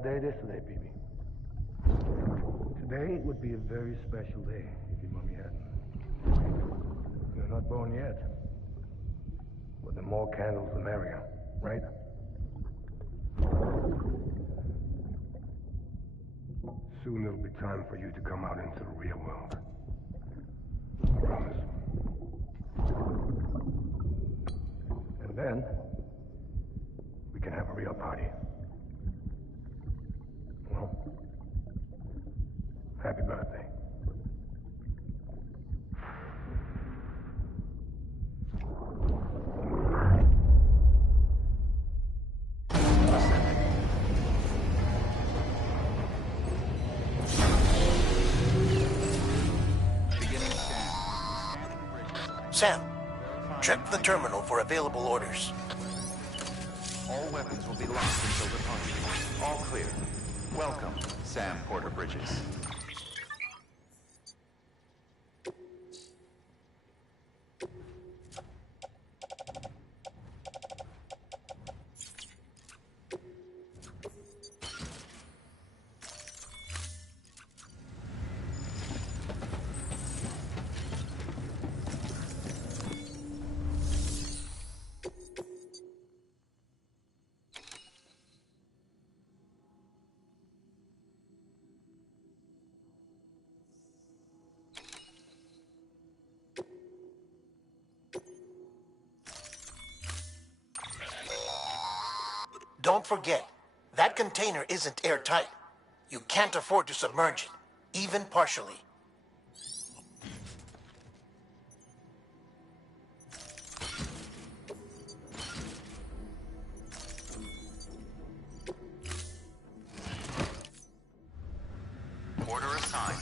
What day it is today, baby? Today would be a very special day if your mommy hadn't. You're not born yet. But the more candles, the merrier, right? Soon it'll be time for you to come out into the real world. I promise. And then, we can have a real party. Well, happy birthday. Sam, check the terminal for available orders. All weapons will be locked until departure. All clear. Welcome, Sam Porter Bridges. Don't forget, that container isn't airtight. You can't afford to submerge it, even partially. Order assigned.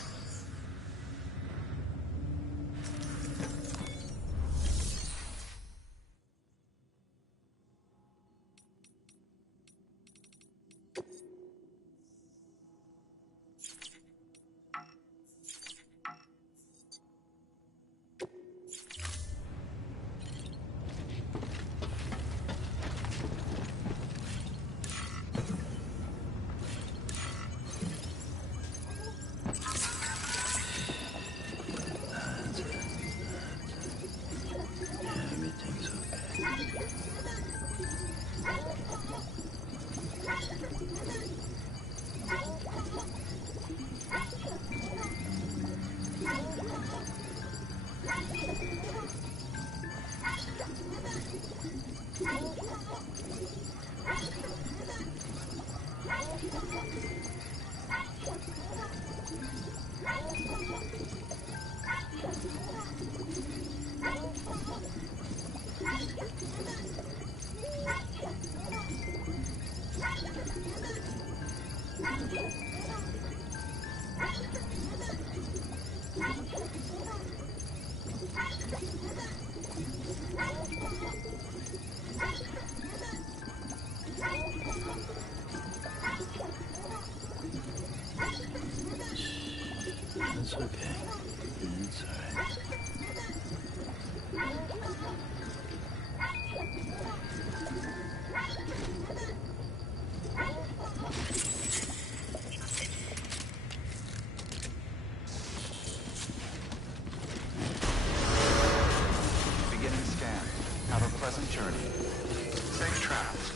It's okay. It's alright. Beginning scan. Have a pleasant journey. Safe travels.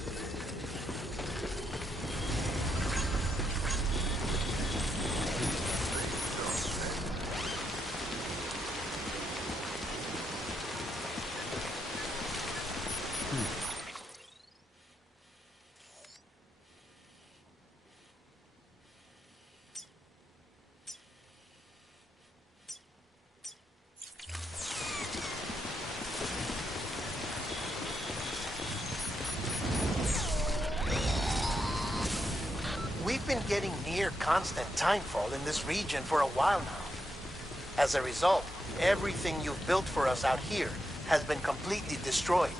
We've been getting near constant timefall in this region for a while now. As a result, everything you've built for us out here has been completely destroyed.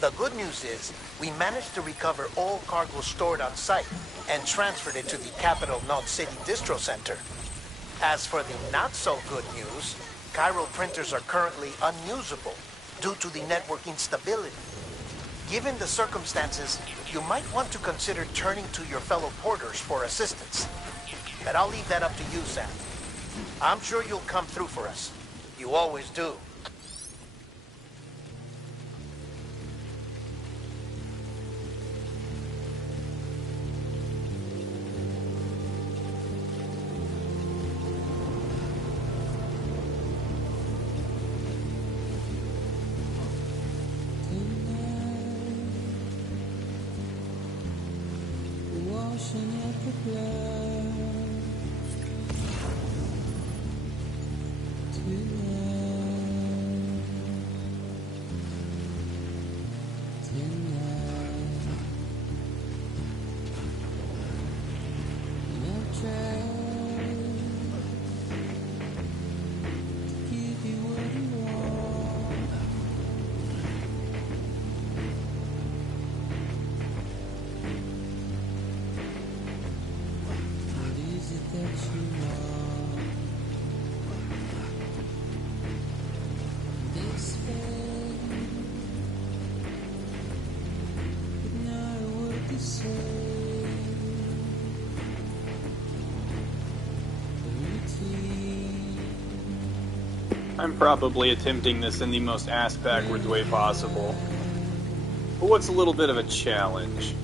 The good news is, we managed to recover all cargo stored on site and transferred it to the Capital Knot City Distro Center. As for the not-so-good news, chiral printers are currently unusable due to the network instability. Given the circumstances, you might want to consider turning to your fellow porters for assistance. But I'll leave that up to you, Sam. I'm sure you'll come through for us. You always do. Washing up the blood tonight. I've tried to give you what you want. What is it that you want? This fate, but not a word to say. The routine. I'm probably attempting this in the most ass-backwards way possible. But what's a little bit of a challenge?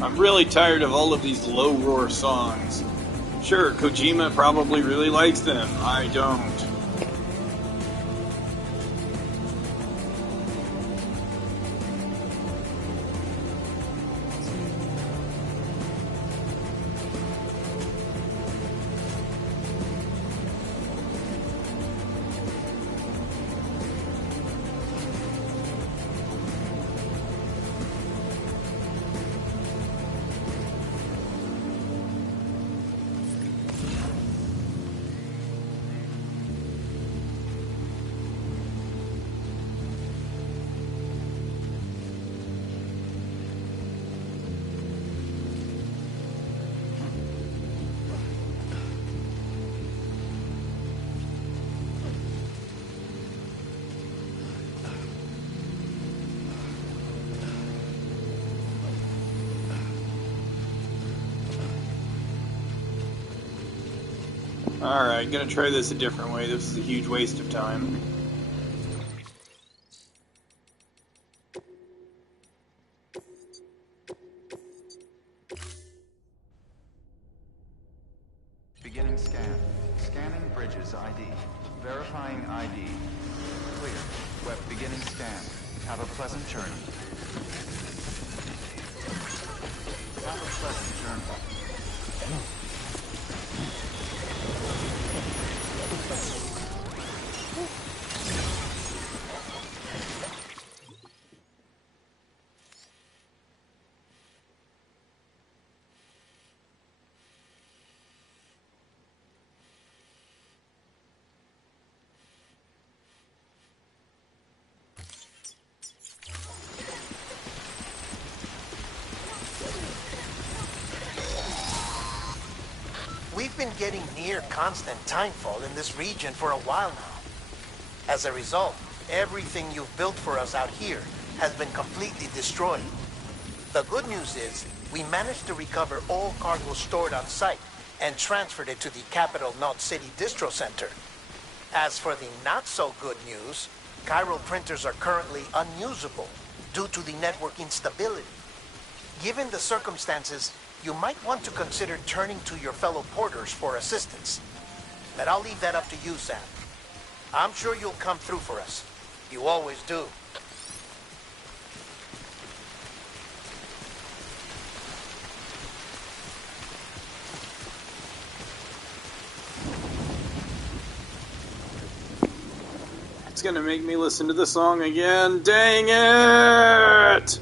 I'm really tired of all of these low roar songs. Sure, Kojima probably really likes them. I don't. Alright, gonna try this a different way. This is a huge waste of time. Beginning scan. Scanning bridges ID. Verifying ID. Clear. Web beginning scan. Have a pleasant journey. Have a pleasant journey. We've been getting near constant timefall in this region for a while now. As a result, everything you've built for us out here has been completely destroyed. The good news is, we managed to recover all cargo stored on site and transferred it to the Capital Knot City Distro Center. As for the not-so-good news, chiral printers are currently unusable due to the network instability. Given the circumstances, you might want to consider turning to your fellow porters for assistance. But I'll leave that up to you, Sam. I'm sure you'll come through for us. You always do. It's gonna make me listen to the song again. Dang it!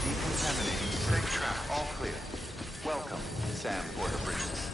Decontaminating. Safe trap. All clear. Welcome, Sam Porter Bridges.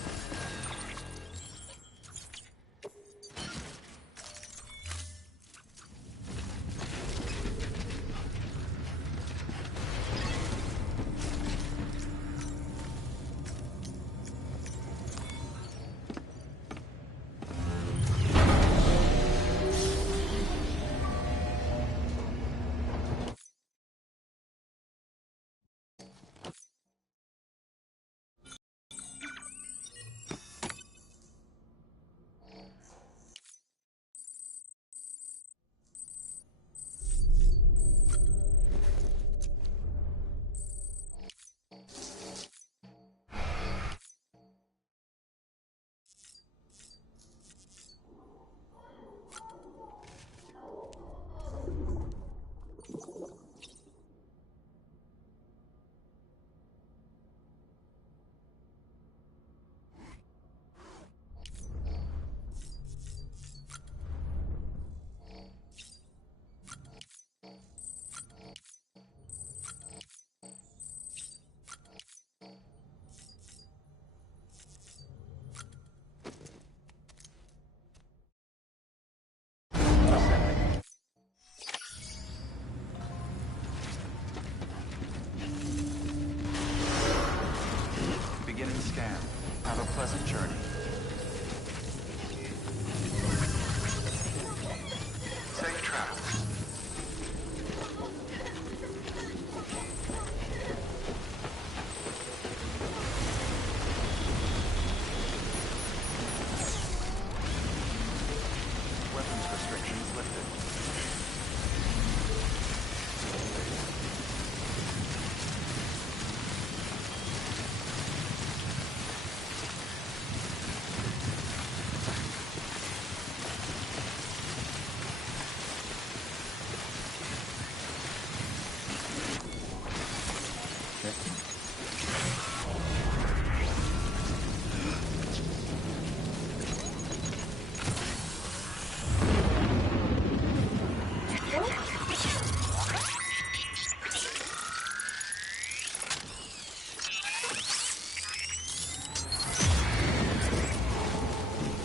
scanned. Have a pleasant journey. Safe travels. Weapons restrictions lifted.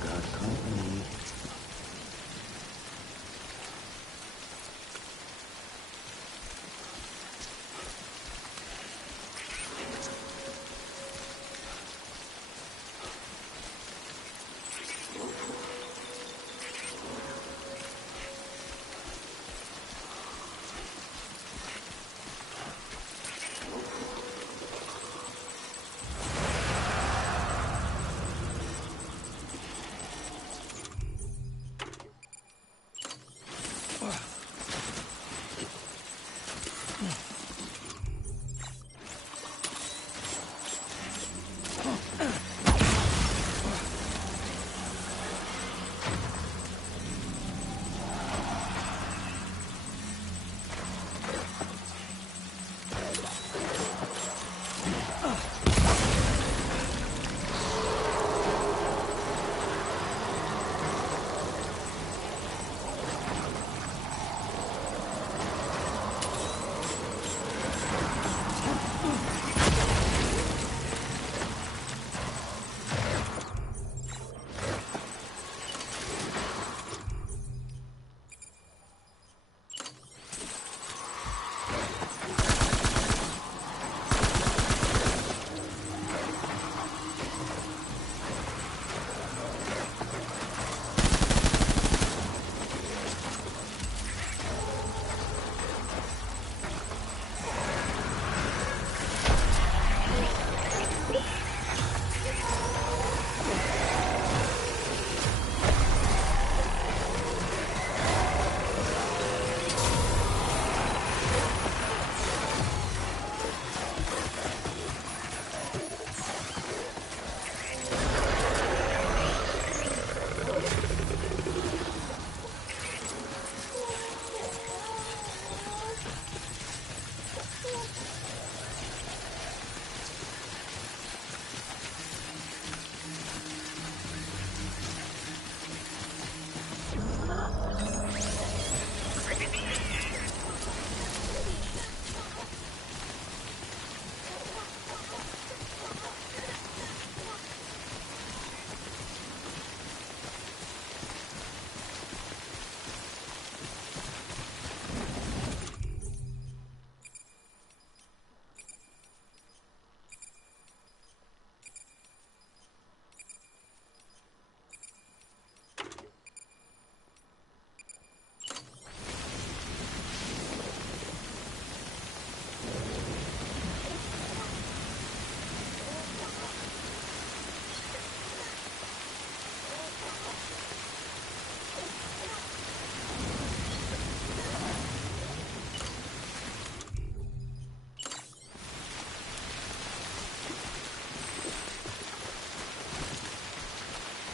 Got company.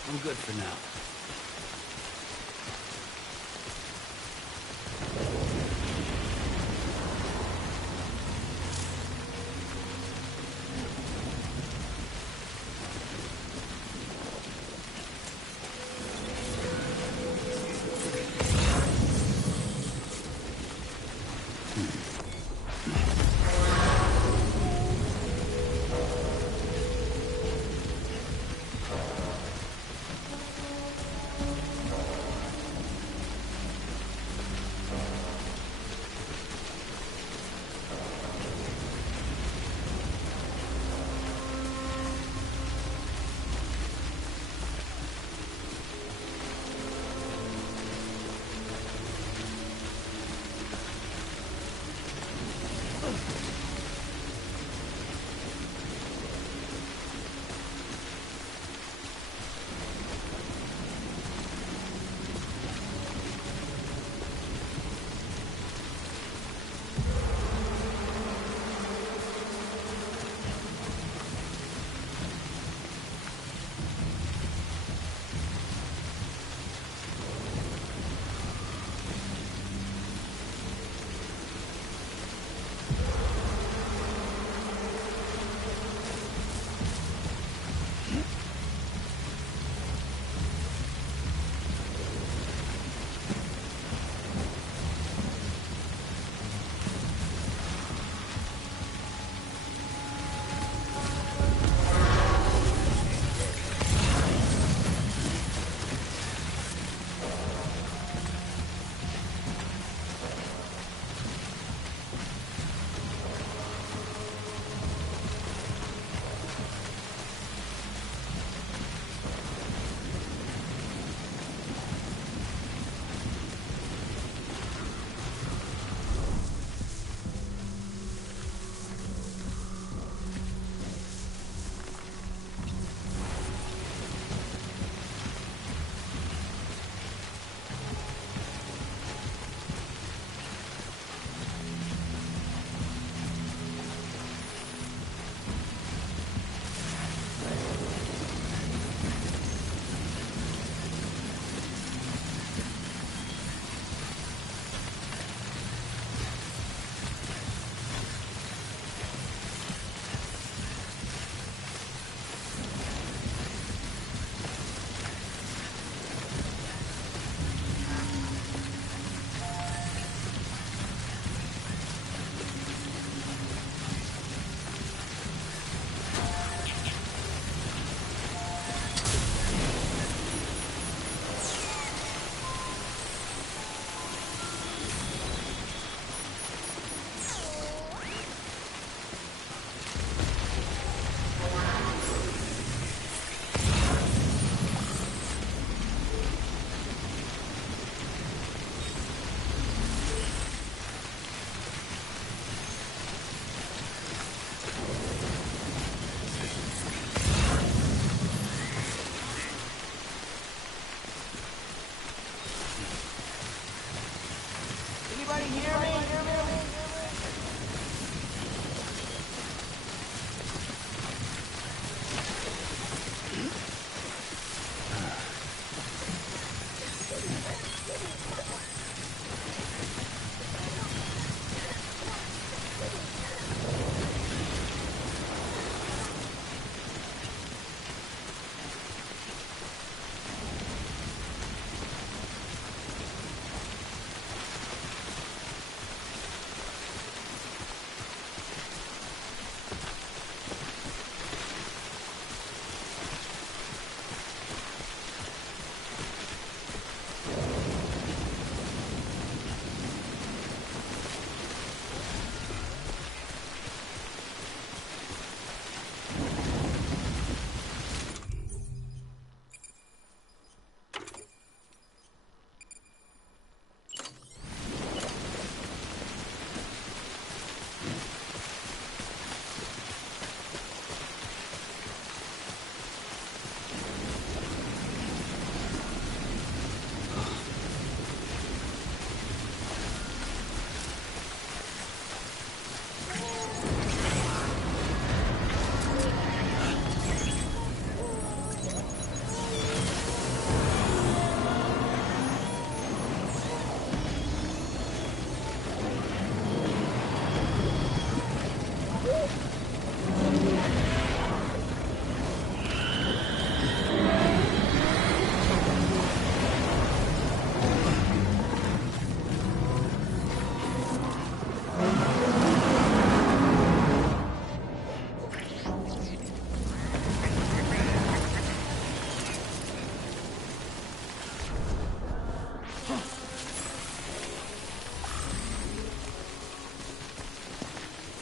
I'm good for now.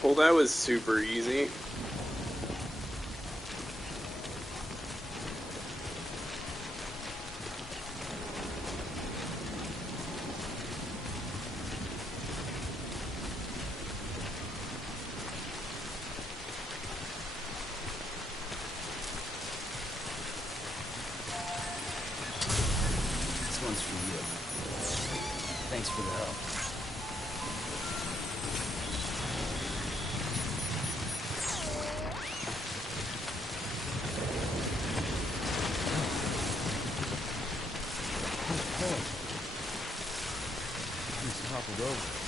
Well, that was super easy. This one's for you. Thanks for the help. Just toppled over.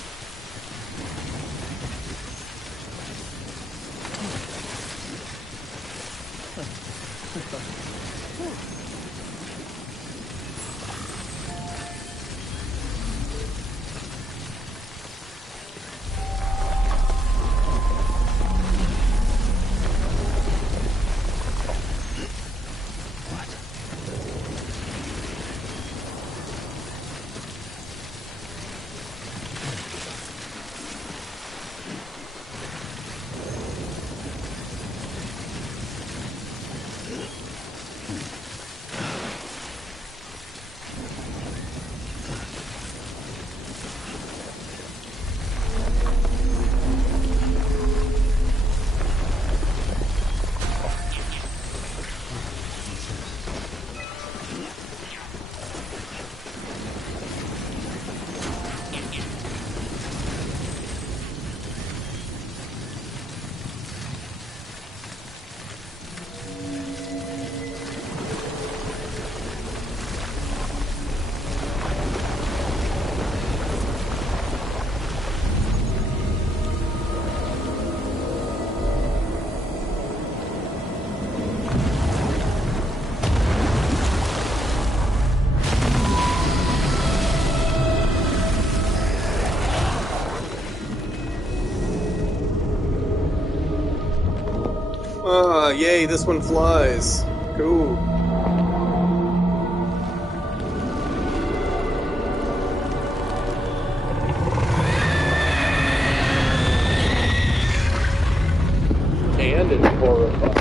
Ah, yay, this one flies. Cool. And it's horrifying.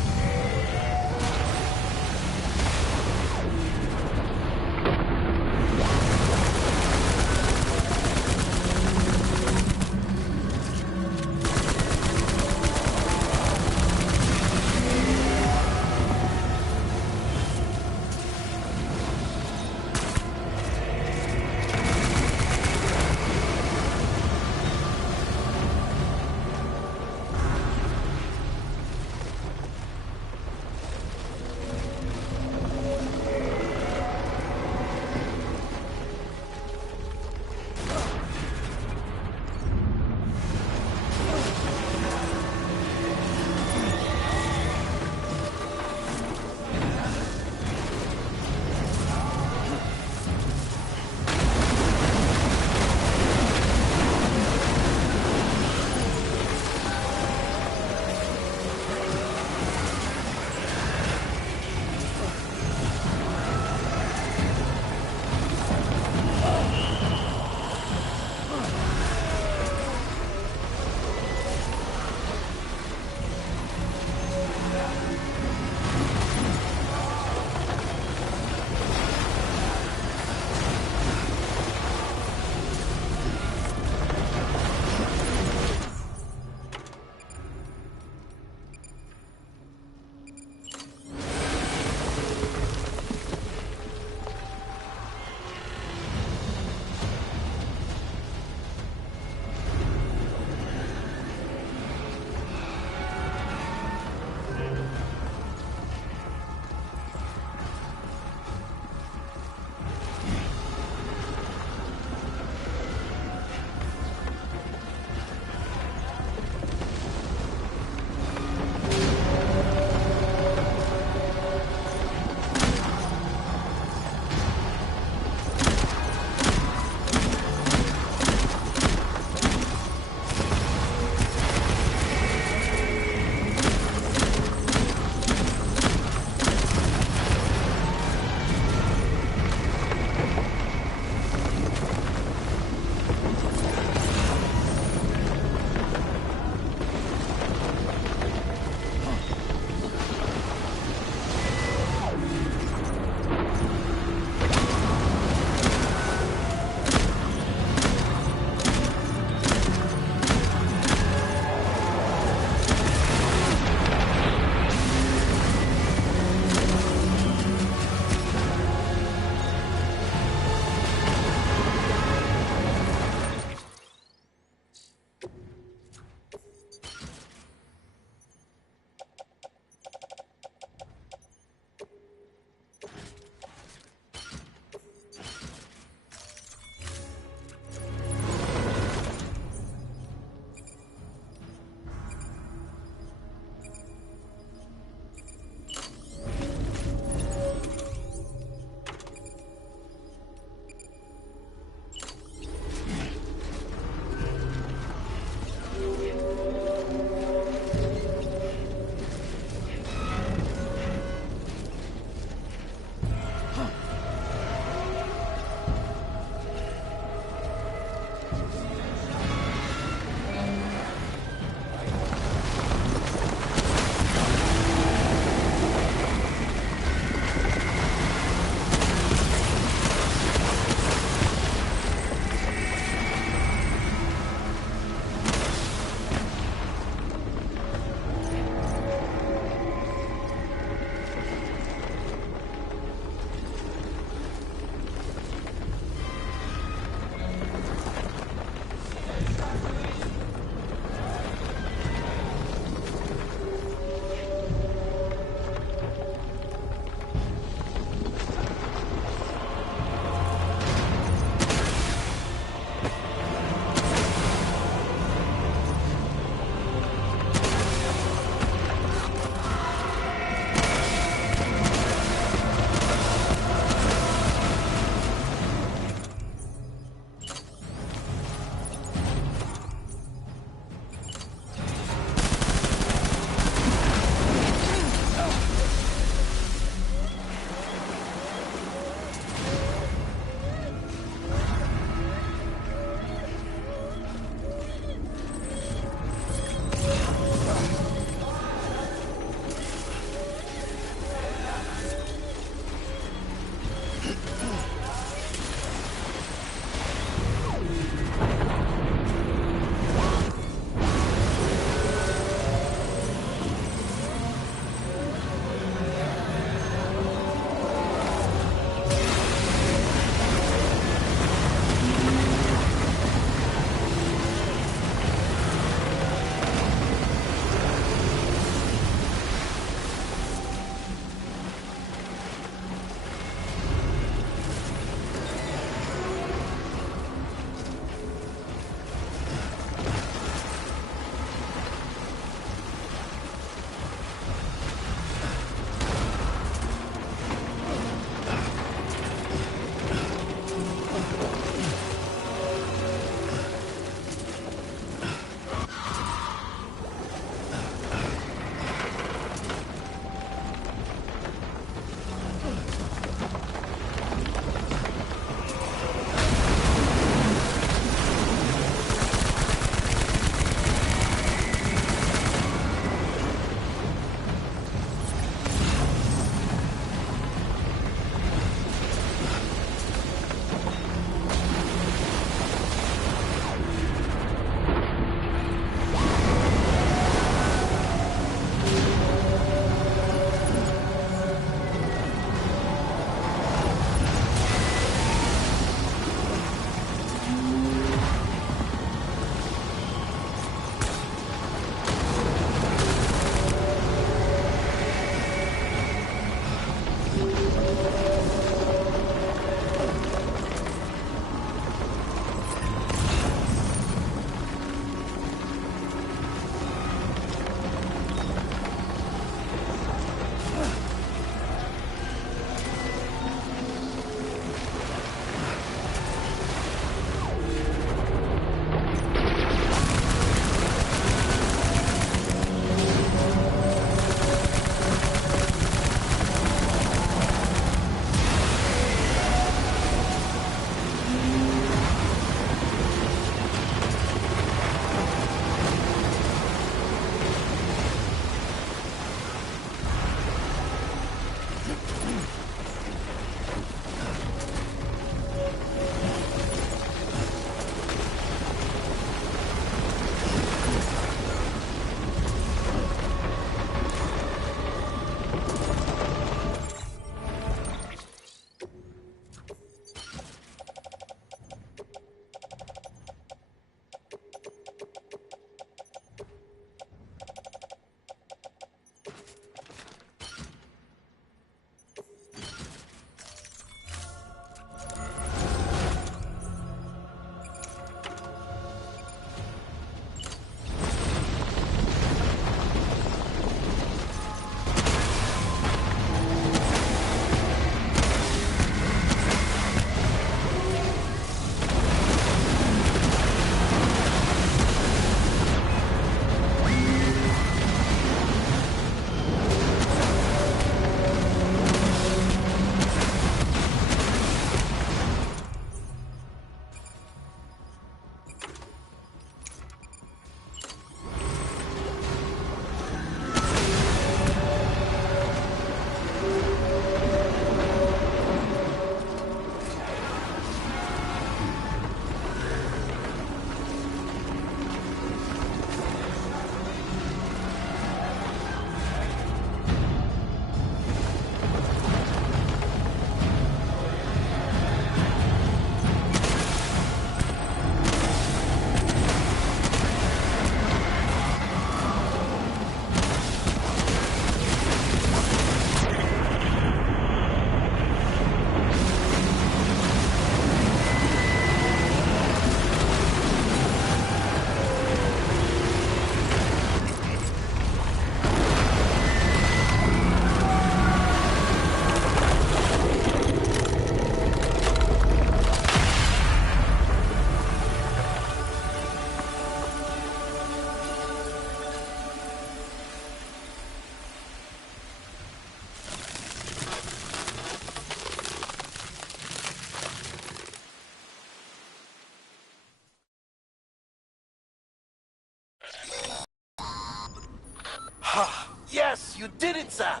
You did it, Sam!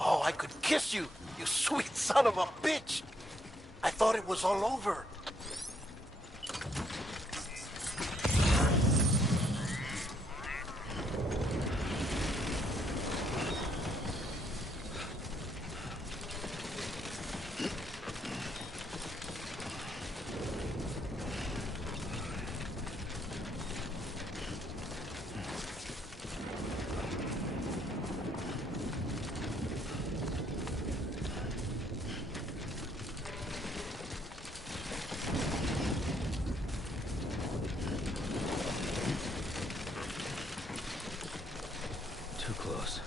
Oh, I could kiss you, you sweet son of a bitch! I thought it was all over. Too close.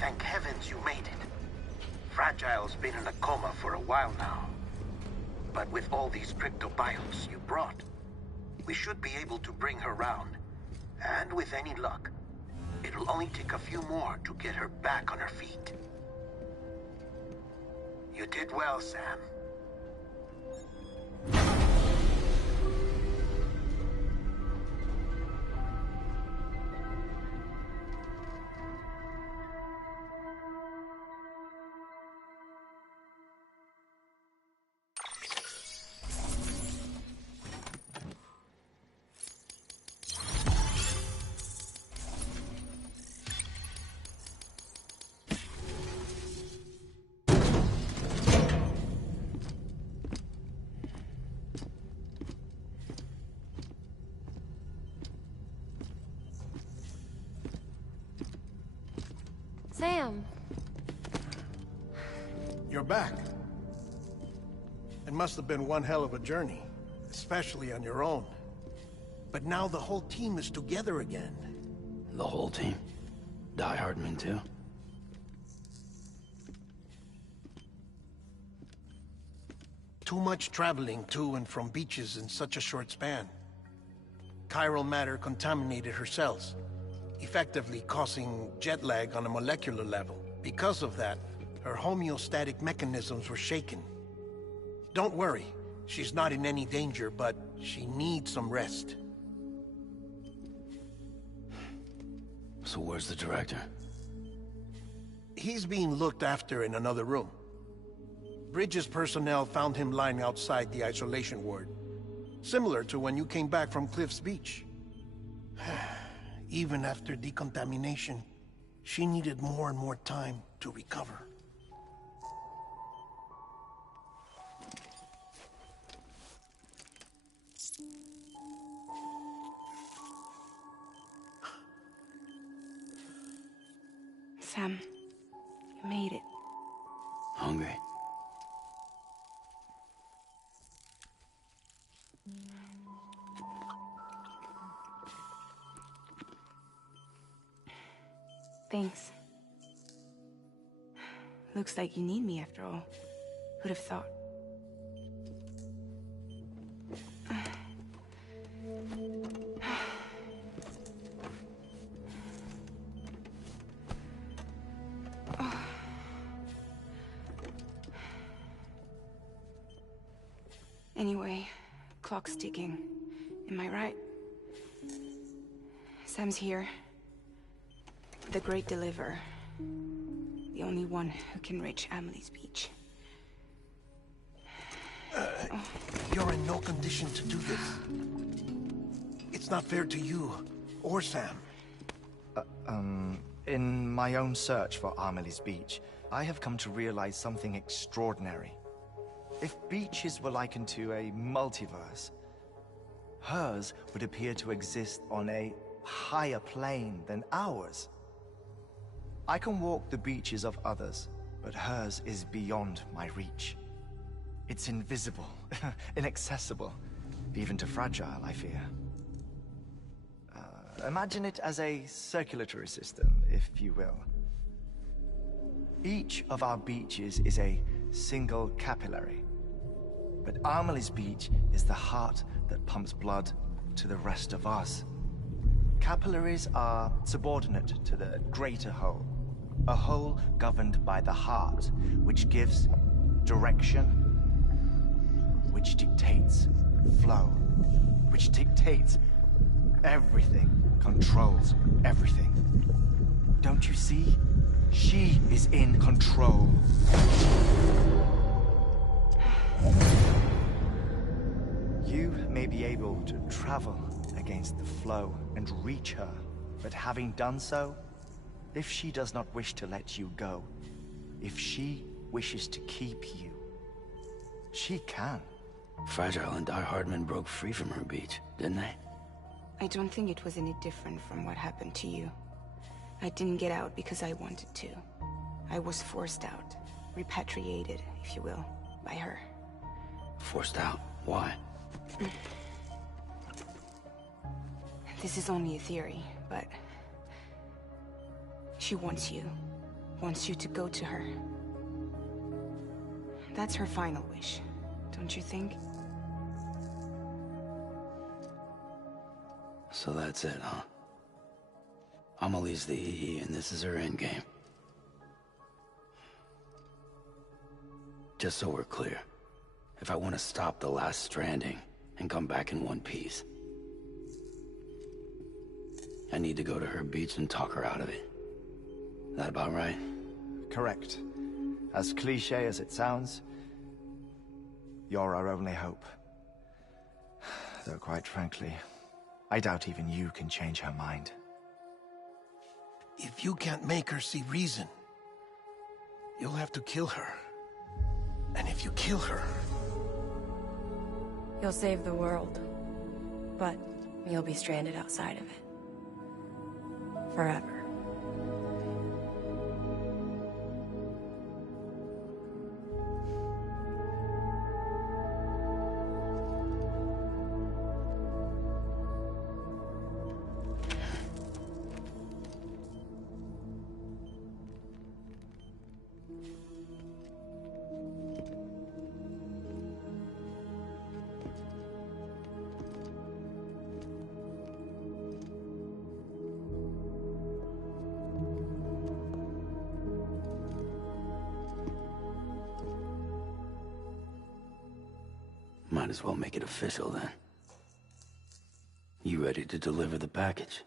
Thank heavens you made it. Fragile's been in a coma for a while now. But with all these cryptobiotes you brought, we should be able to bring her round. And with any luck, it'll only take a few more to get her back on her feet. You did well, Sam. Sam. You're back. It must have been one hell of a journey, especially on your own. But now the whole team is together again. The whole team? Die Hardman too? Too much traveling to and from beaches in such a short span. Chiral matter contaminated her cells, effectively causing jet lag on a molecular level. Because of that, her homeostatic mechanisms were shaken. Don't worry, she's not in any danger, but she needs some rest. So where's the director? He's being looked after in another room. Bridges personnel found him lying outside the isolation ward. Similar to when you came back from Cliff's Beach. Even after decontamination, she needed more and more time to recover. Sam, you made it. Hungry? Thanks. Looks like you need me after all. Who'd have thought? Anyway, clock's ticking. Am I right? Sam's here. The Great Deliverer. The only one who can reach Amelie's Beach. You're in no condition to do this. It's not fair to you, or Sam. In my own search for Amelie's Beach, I have come to realize something extraordinary. If beaches were likened to a multiverse, hers would appear to exist on a higher plane than ours. I can walk the beaches of others, but hers is beyond my reach. It's invisible, inaccessible, even to fragile, I fear. Imagine it as a circulatory system, if you will. Each of our beaches is a single capillary. But Amelie's Beach is the heart that pumps blood to the rest of us. Capillaries are subordinate to the greater whole. A whole governed by the heart, which gives direction, which dictates flow, which dictates everything, controls everything. Don't you see? She is in control. You may be able to travel against the flow and reach her, but having done so, if she does not wish to let you go, if she wishes to keep you, she can. Fragile and Die Hardman broke free from her beach, didn't they? I don't think it was any different from what happened to you. I didn't get out because I wanted to. I was forced out, repatriated, if you will, by her. Forced out? Why? This is only a theory, but she wants you to go to her. That's her final wish, don't you think? So that's it, huh? Amelie's the EE, and this is her endgame. Just so we're clear, if I want to stop the last Stranding and come back in one piece, I need to go to her beach and talk her out of it. That about right? Correct. As cliche as it sounds, you're our only hope. Though quite frankly, I doubt even you can change her mind. If you can't make her see reason, you'll have to kill her. And if you kill her... You'll save the world, but you'll be stranded outside of it. Forever. might as well make it official then. You ready to deliver the package?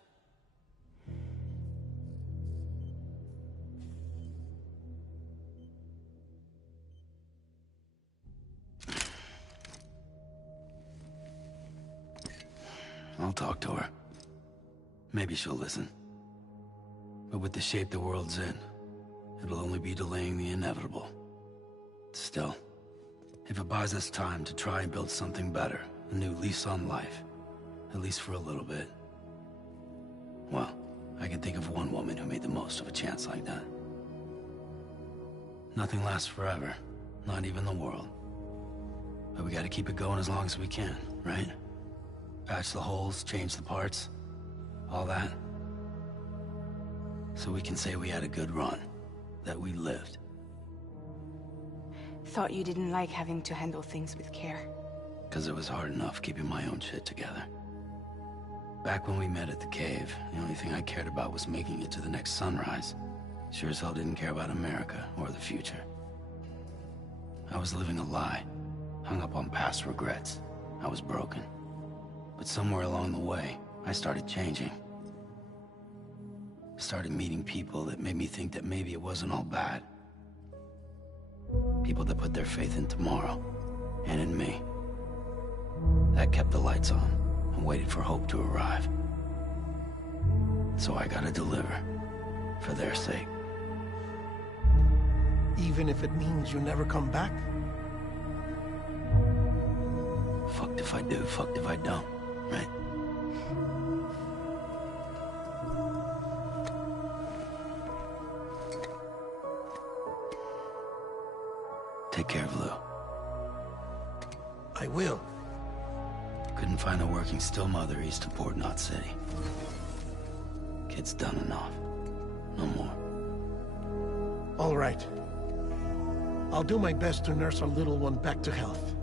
I'll talk to her. Maybe she'll listen. But with the shape the world's in, it'll only be delaying the inevitable. Still, if it buys us time to try and build something better, a new lease on life, at least for a little bit, well, I can think of one woman who made the most of a chance like that. Nothing lasts forever, not even the world. But we gotta keep it going as long as we can, right? Patch the holes, change the parts, all that. So we can say we had a good run, that we lived. Thought you didn't like having to handle things with care. 'Cause it was hard enough keeping my own shit together. Back when we met at the cave, the only thing I cared about was making it to the next sunrise. Sure as hell didn't care about America or the future. I was living a lie, hung up on past regrets. I was broken. But somewhere along the way, I started changing. Started meeting people that made me think that maybe it wasn't all bad. People that put their faith in tomorrow, and in me. That kept the lights on, and waited for hope to arrive. So I gotta deliver, for their sake. Even if it means you never come back? Fucked if I do, fucked if I don't, right? Take care of Lou. I will. Couldn't find a working still mother east of Port Knot City. Kid's done enough. No more. All right. I'll do my best to nurse our little one back to health.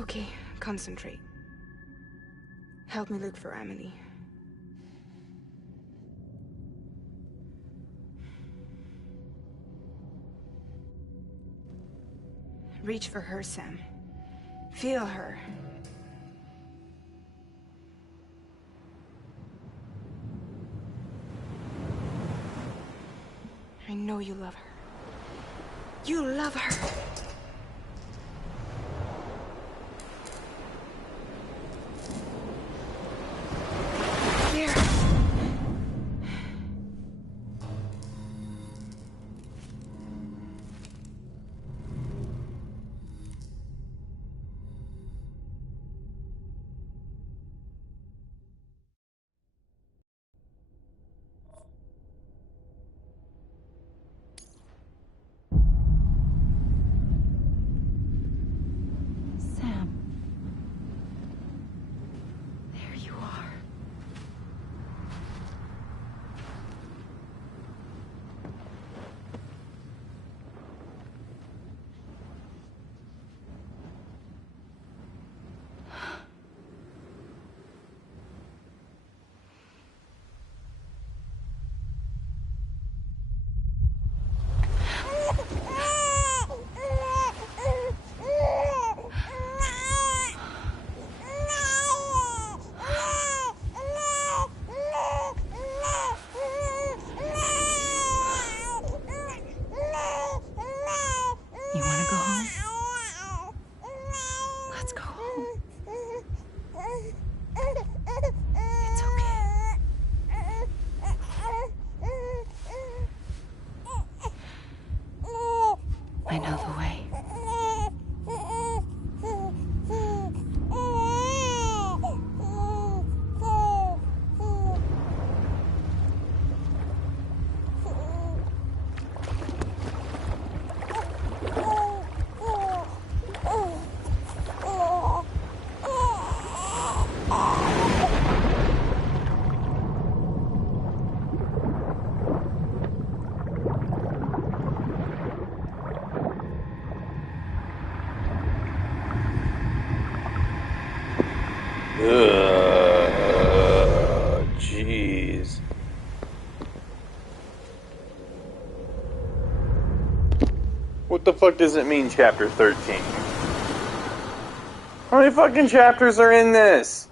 Okay, concentrate. Help me look for Emily. Reach for her, Sam. Feel her. I know you love her. You love her! I know the way. What the fuck does it mean, Chapter 13? How many fucking chapters are in this?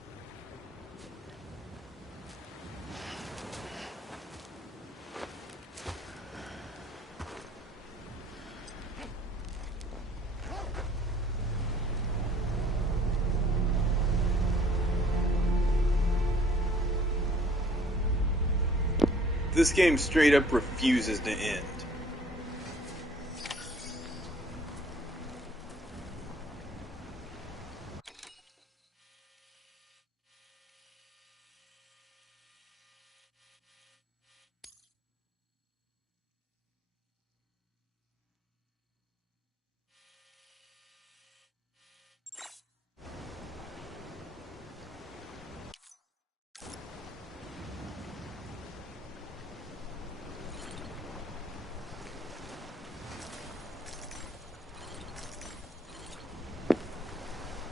This game straight up refuses to end.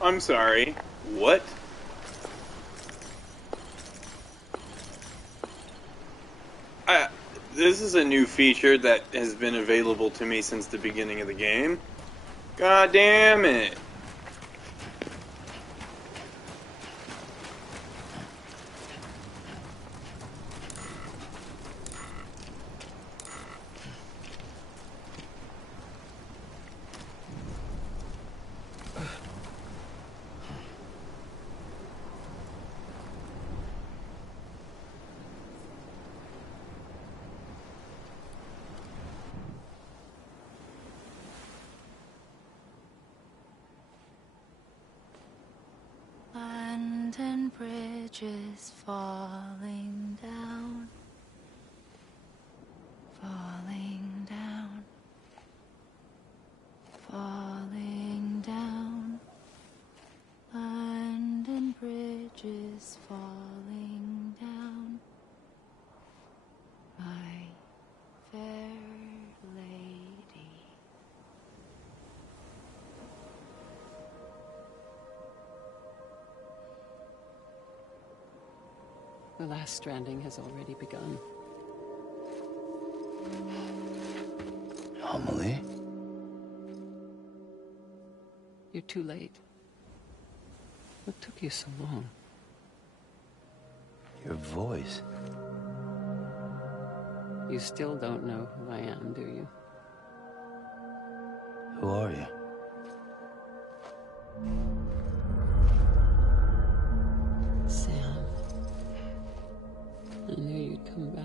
I'm sorry. What? This is a new feature that has been available to me since the beginning of the game. God damn it. London Bridge is falling down, falling down, falling down. London Bridge is falling down, my fair lady. The last stranding has already begun. Amelie? You're too late. What took you so long? Your voice. You still don't know who I am, do you? Who are you? Sam. I knew you'd come back.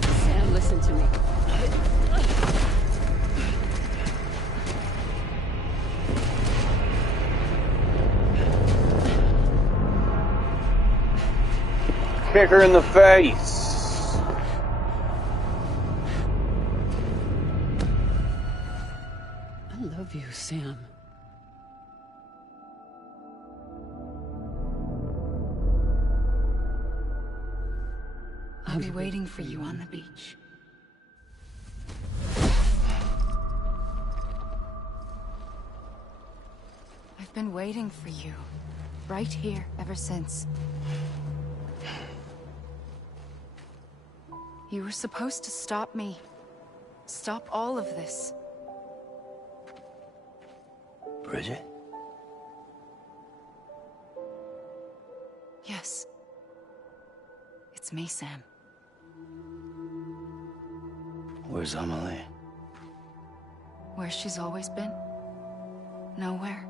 Sam, listen to me. Kick her in the face. I love you, Sam. I'll be waiting for you on the beach. I've been waiting for you, right here, ever since. You were supposed to stop me. Stop all of this. Bridget? Yes. It's me, Sam. Where's Amelie? Where she's always been. Nowhere.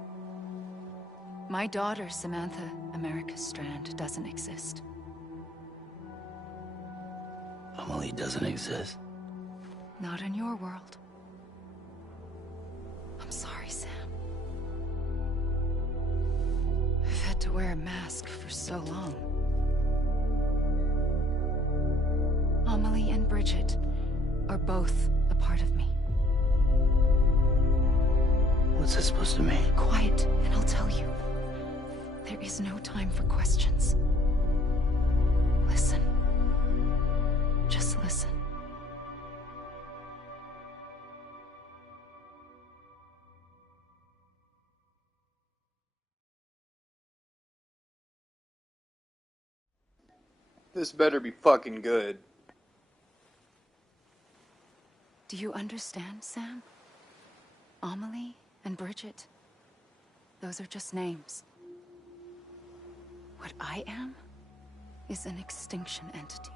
My daughter, Samantha America Strand, doesn't exist. Amelie doesn't exist? Not in your world. I'm sorry, Sam. I've had to wear a mask for so long. Amelie and Bridget are both a part of me. What's this supposed to mean? Quiet, and I'll tell you. There is no time for questions. Listen. Just listen. This better be fucking good. Do you understand, Sam? Amelie and Bridget. Those are just names. What I am is an extinction entity.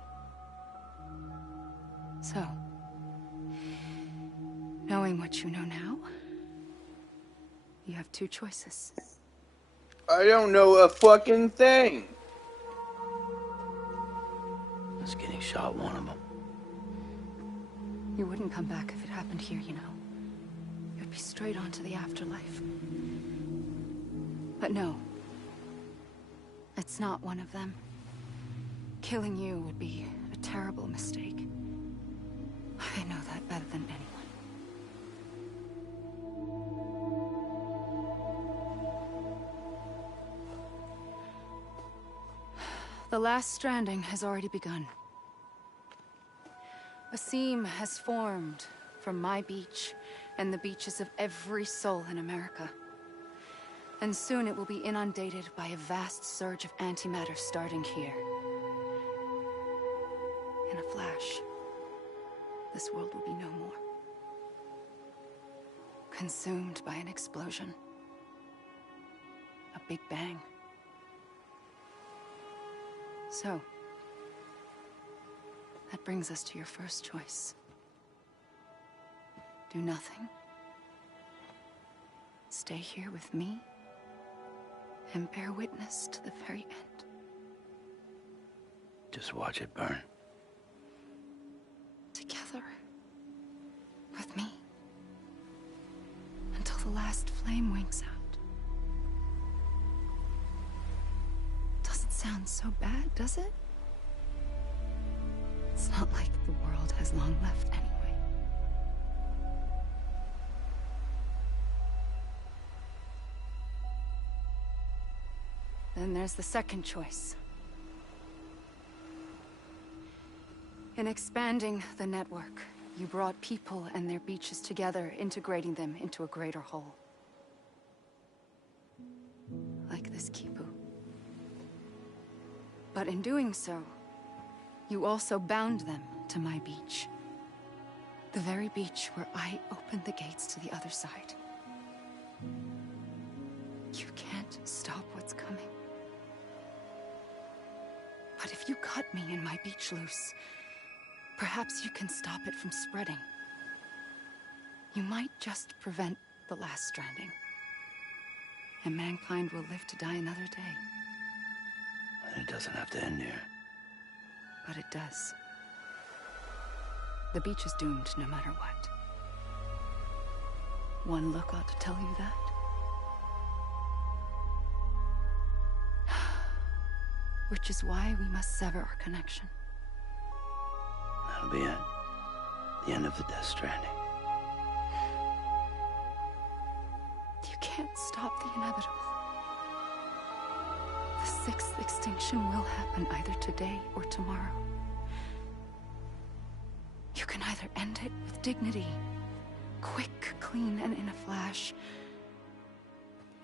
So, knowing what you know now, you have two choices. I don't know a fucking thing. Is getting shot one of them? You wouldn't come back if it happened here, you know. You'd be straight on to the afterlife. But no. It's not one of them. Killing you would be a terrible mistake. I know that better than anyone. The last stranding has already begun. A seam has formed from my beach and the beaches of every soul in America. And soon it will be inundated by a vast surge of antimatter starting here. In a flash, this world will be no more. Consumed by an explosion. A big bang. So, that brings us to your first choice. Do nothing. Stay here with me and bear witness to the very end. Just watch it burn. Together. With me. Until the last flame winks out. Doesn't sound so bad, does it? It's not like the world has long left anyway. Then there's the second choice. In expanding the network, you brought people and their beaches together, integrating them into a greater whole. Like this Kipu. But in doing so, you also bound them to my beach. The very beach where I opened the gates to the other side. You can't stop what's coming. But if you cut me and my beach loose, perhaps you can stop it from spreading. You might just prevent the last stranding. And mankind will live to die another day. And it doesn't have to end here. But it does. The beach is doomed no matter what. One look ought to tell you that. Which is why we must sever our connection. That'll be it. The end of the Death Stranding. You can't stop the inevitable. The sixth extinction will happen either today or tomorrow. You can either end it with dignity, quick, clean, and in a flash,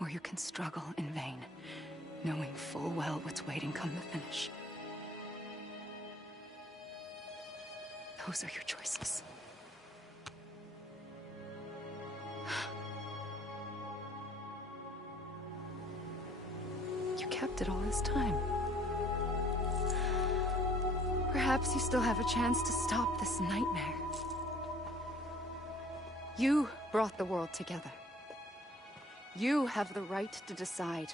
or you can struggle in vain, knowing full well what's waiting come the finish. Those are your choices. You kept it all this time. Perhaps you still have a chance to stop this nightmare. You brought the world together. You have the right to decide.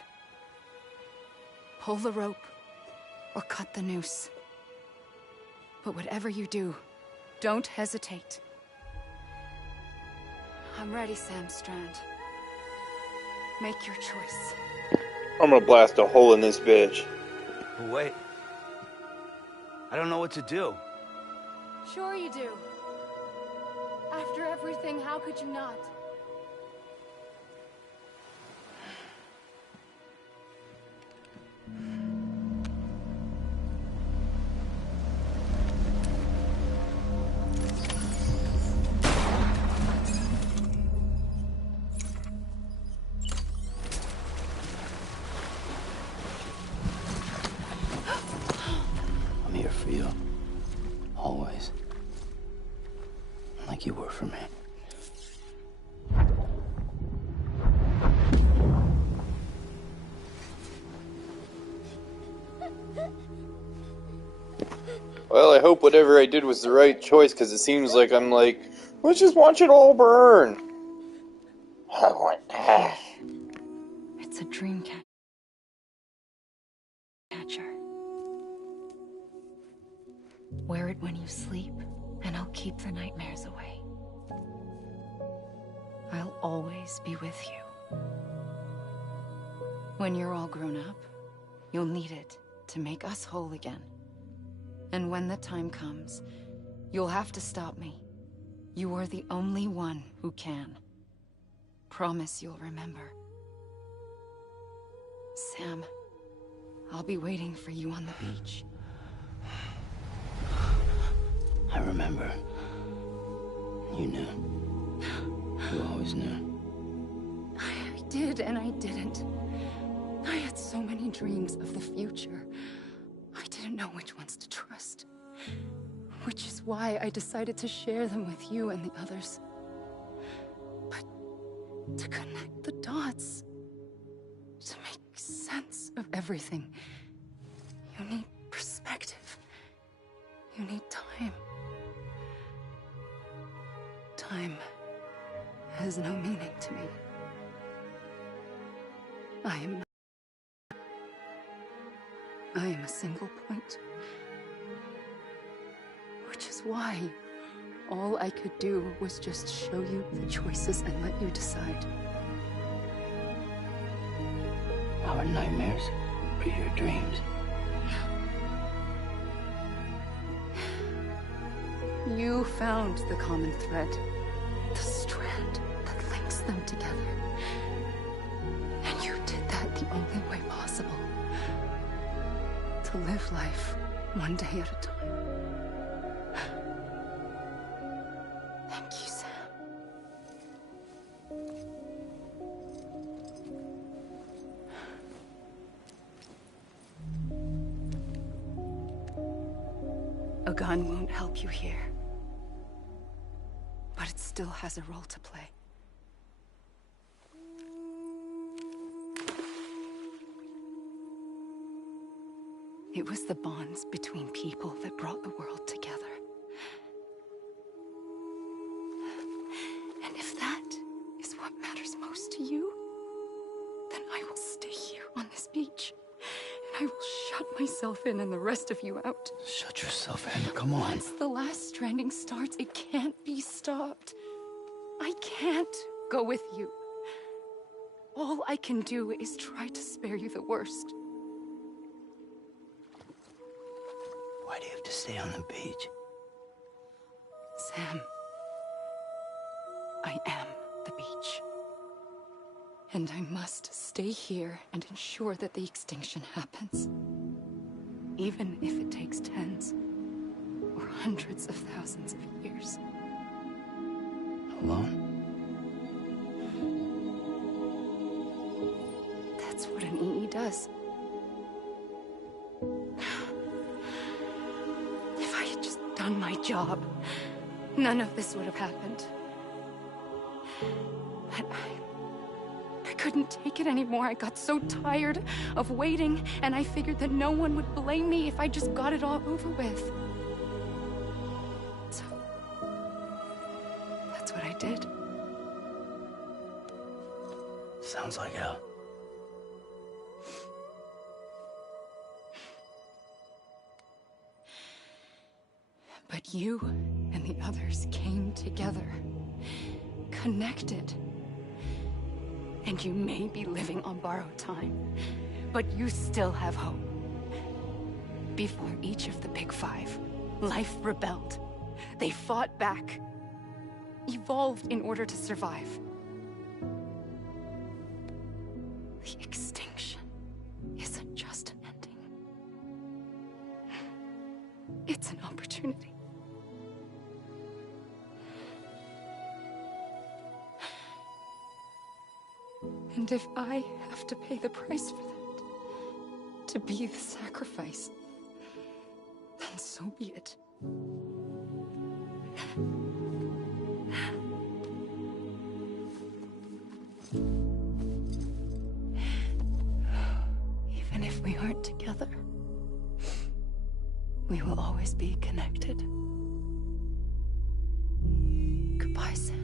Pull the rope or cut the noose. But whatever you do, don't hesitate. I'm ready, Sam Strand. Make your choice. I'm gonna blast a hole in this bitch. But wait. I don't know what to do. Sure you do. After everything, how could you not? like you were for me. Well, I hope whatever I did was the right choice, because it seems like I'm like, let's just watch it all burn. It's a dream catcher. Wear it when you sleep, and I'll keep the nightmares away. I'll always be with you. When you're all grown up, you'll need it to make us whole again. And when the time comes, you'll have to stop me. You are the only one who can. Promise you'll remember. Sam, I'll be waiting for you on the beach. I remember. You knew. You always knew. I did and I didn't. I had so many dreams of the future. I didn't know which ones to trust. Which is why I decided to share them with you and the others. But to connect the dots, to make sense of everything, you need perspective. You need time. Time has no meaning to me. I am a single point. Which is why all I could do was just show you the choices and let you decide. Our nightmares are your dreams. You found the common thread, the strand that links them together. And you did that the only way possible. To live life one day at a time. Thank you, Sam. A gun won't help you here. But it still has a role to play. It was the bonds between people that brought the world together. And if that is what matters most to you, then I will stay here on this beach. And I will shut myself in and the rest of you out. Shut yourself in, come on. Once the last stranding starts, it can't be stopped. I can't go with you. All I can do is try to spare you the worst. Why do you have to stay on the beach? Sam, I am the beach. And I must stay here and ensure that the extinction happens. Even if it takes tens or hundreds of thousands of years. Alone? That's what an EE does. If I had just done my job, none of this would have happened. But I couldn't take it anymore. I got so tired of waiting, and I figured that no one would blame me if I just got it all over with. So, that's what I did. Sounds like hell. But you and the others came together, connected. And you may be living on borrowed time, but you still have hope. Before each of the Big Five, life rebelled. They fought back, evolved in order to survive. The extinction isn't just an ending. It's an opportunity. And if I have to pay the price for that, to be the sacrifice, then so be it. Even if we aren't together, we will always be connected. Goodbye, Sam.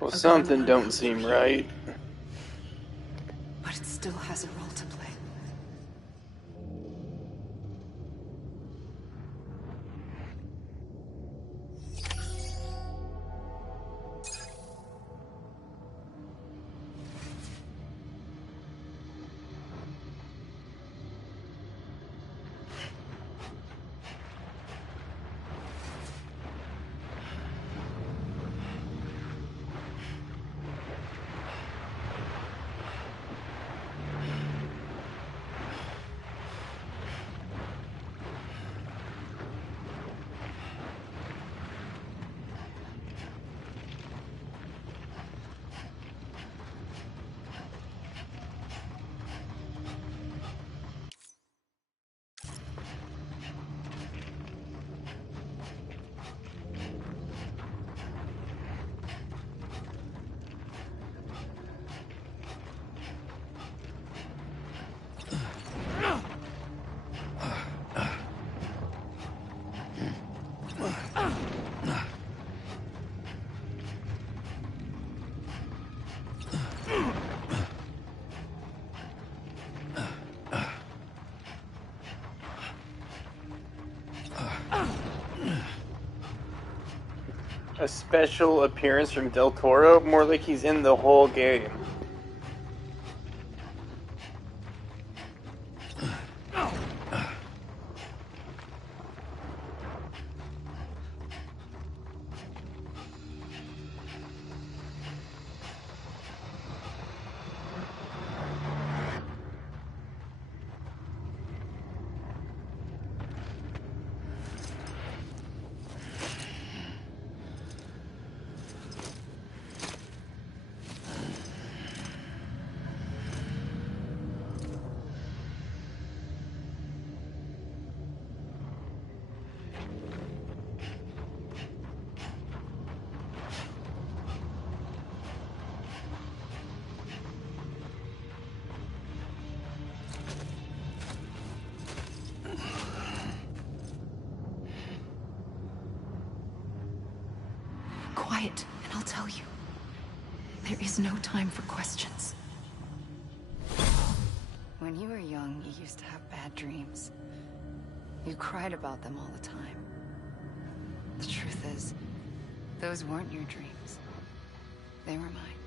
Well, something don't seem right. But it still has a role to play. A special appearance from Del Toro? More like he's in the whole game. Quiet, and I'll tell you. There is no time for questions. When you were young, you used to have bad dreams. You cried about them all the time. The truth is, those weren't your dreams. They were mine.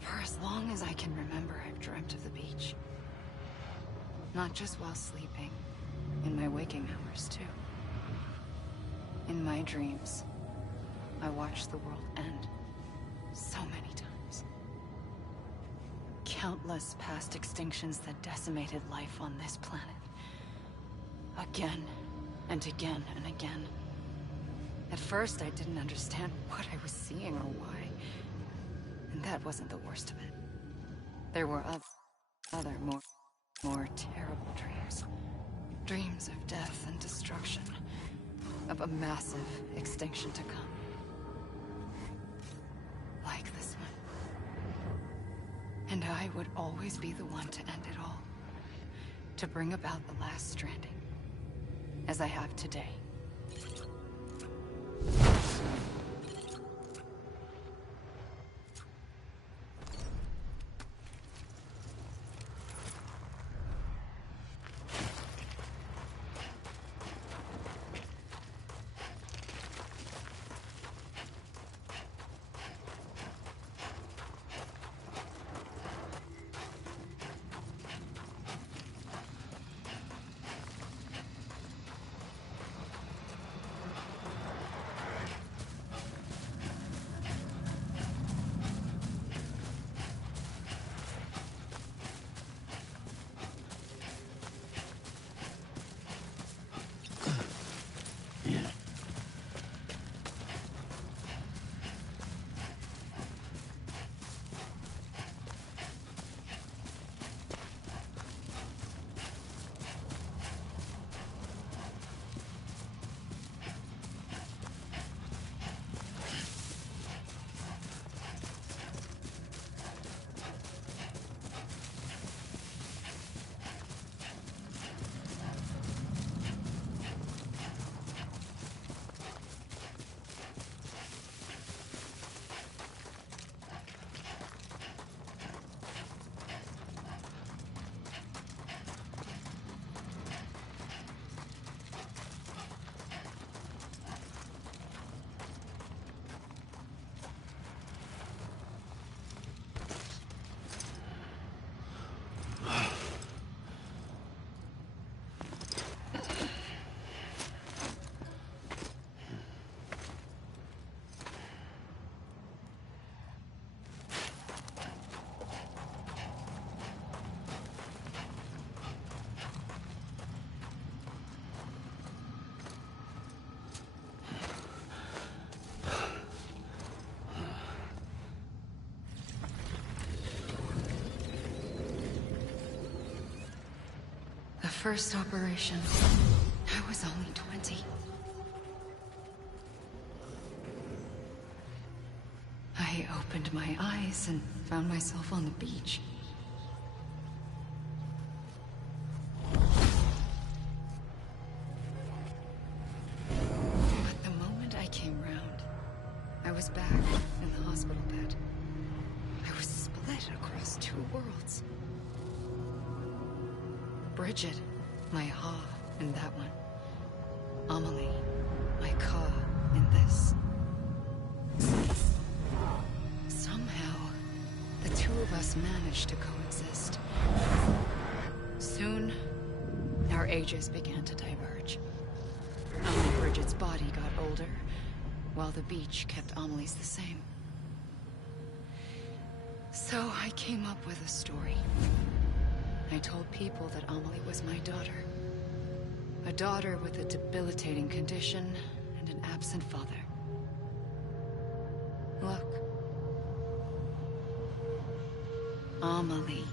For as long as I can remember, I've dreamt of the beach. Not just while sleeping, in my waking hours, too. In my dreams, I watched the world end so many times. Countless past extinctions that decimated life on this planet. Again and again and again. At first, I didn't understand what I was seeing or why. And that wasn't the worst of it. There were other more terrible dreams. Dreams of death and destruction. Of a massive extinction to come. Like this one. And I would always be the one to end it all. to bring about the last Stranding, as I have today. The first operation, I was only 20. I opened my eyes and found myself on the beach. But the moment I came round, I was back in the hospital bed. I was split across two worlds. Bridget, my Ha in that one. Amelie, my Ka in this. Somehow, the two of us managed to coexist. Soon, our ages began to diverge. Only Bridget's body got older, while the beach kept Amelie's the same. So I came up with a story. I told people that Amelie was my daughter. A daughter with a debilitating condition and an absent father. Look. Amelie.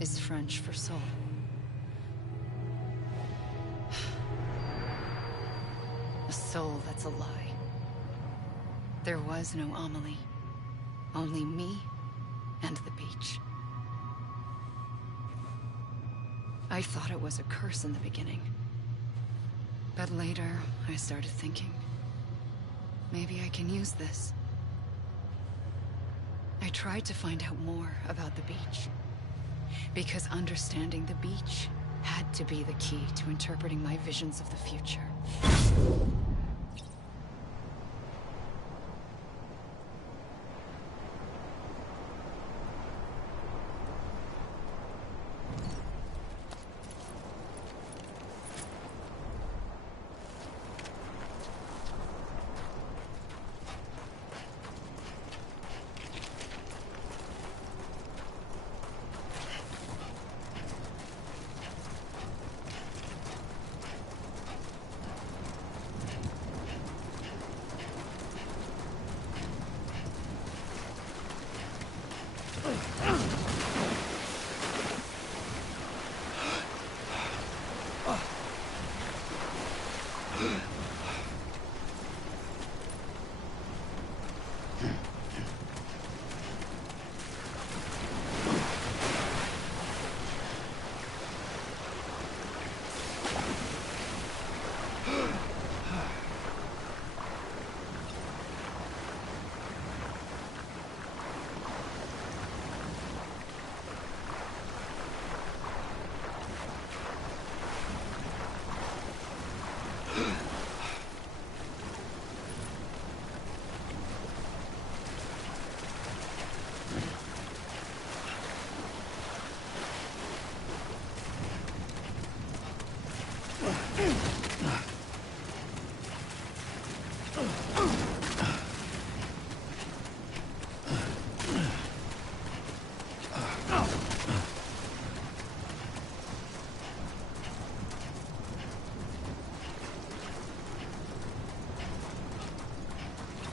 Is French for soul. A soul that's a lie. There was no Amelie. Only me and the beach. I thought it was a curse in the beginning. But later, I started thinking, maybe I can use this. I tried to find out more about the beach. Because understanding the beach had to be the key to interpreting my visions of the future.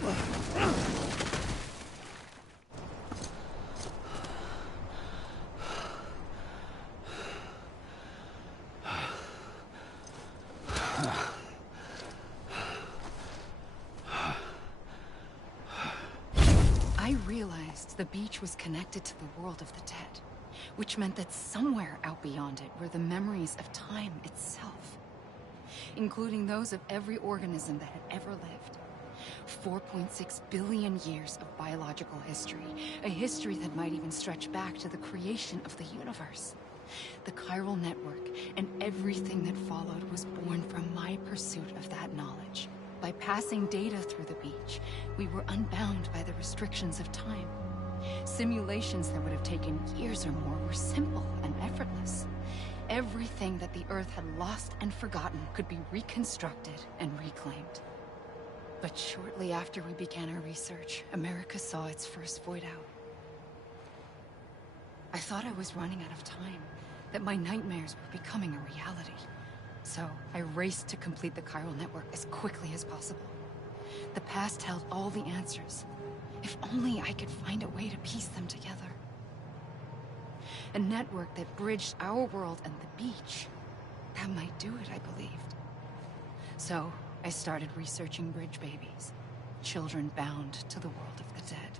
I realized the beach was connected to the world of the dead, which meant that somewhere out beyond it were the memories of time itself, including those of every organism that had ever lived. 4.6 billion years of biological history, a history that might even stretch back to the creation of the universe. The chiral network and everything that followed was born from my pursuit of that knowledge. By passing data through the beach, we were unbound by the restrictions of time. Simulations that would have taken years or more were simple and effortless. Everything that the Earth had lost and forgotten could be reconstructed and reclaimed. But shortly after we began our research, America saw its first void out. I thought I was running out of time, that my nightmares were becoming a reality. So I raced to complete the chiral network as quickly as possible. The past held all the answers. If only I could find a way to piece them together. A network that bridged our world and the beach. That might do it, I believed. So I started researching bridge babies, children bound to the world of the dead.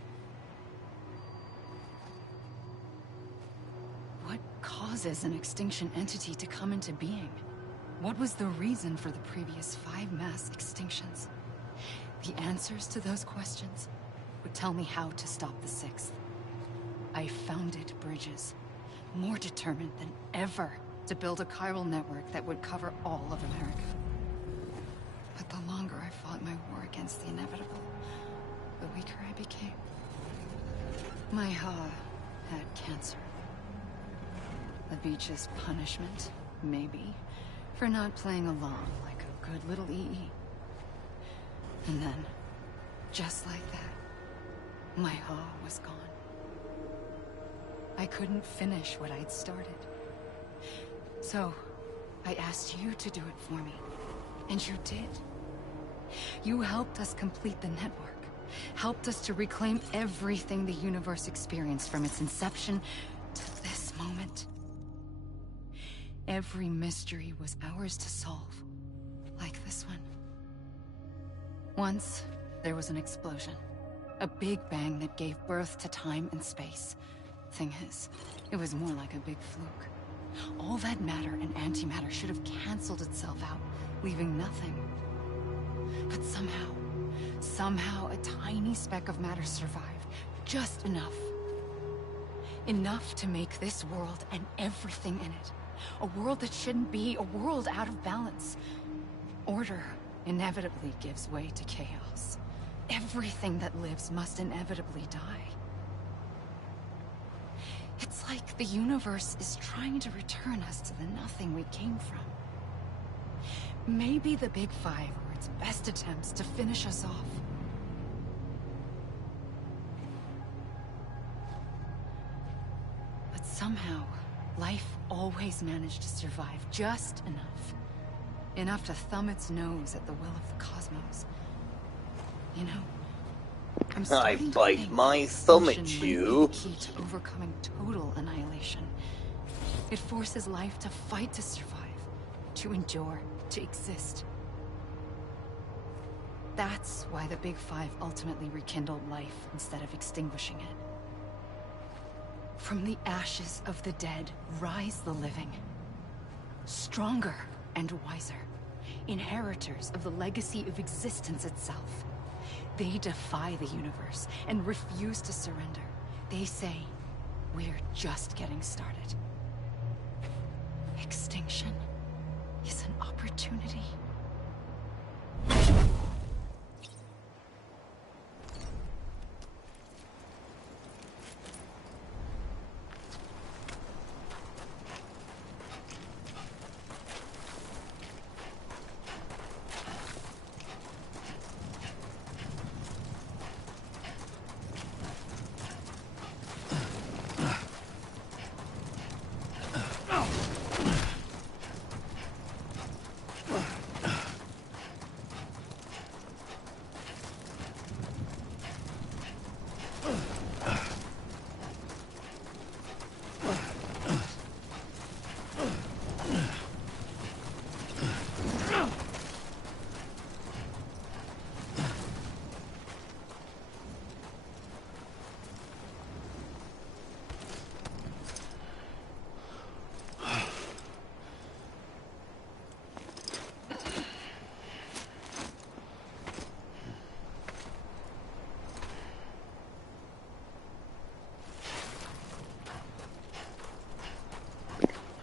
What causes an extinction entity to come into being? What was the reason for the previous 5 mass extinctions? The answers to those questions would tell me how to stop the 6th. I founded bridges, more determined than ever to build a chiral network that would cover all of America. But the longer I fought my war against the inevitable, the weaker I became. My Ha had cancer. The beach's punishment, maybe, for not playing along like a good little EE. And then, just like that, my Ha was gone. I couldn't finish what I'd started. So, I asked you to do it for me. And you did. You helped us complete the network. Helped us to reclaim everything the universe experienced from its inception to this moment. Every mystery was ours to solve. Like this one. Once, there was an explosion. A big bang that gave birth to time and space. Thing is, it was more like a big fluke. All that matter and antimatter should have canceled itself out, leaving nothing. But somehow a tiny speck of matter survived. Just enough. Enough to make this world and everything in it. A world that shouldn't be, a world out of balance. Order inevitably gives way to chaos. Everything that lives must inevitably die. It's like the universe is trying to return us to the nothing we came from. Maybe the Big Five were its best attempts to finish us off. But somehow, life always managed to survive just enough. Enough to thumb its nose at the will of the cosmos. You know, I bite my thumb at you. Key to overcoming total annihilation. It forces life to fight to survive, to endure, to exist. That's why the Big Five ultimately rekindled life instead of extinguishing it. From the ashes of the dead rise the living. Stronger and wiser. Inheritors of the legacy of existence itself. They defy the universe and refuse to surrender. They say, we're just getting started. Extinction is an opportunity.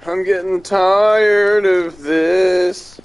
I'm getting tired of this.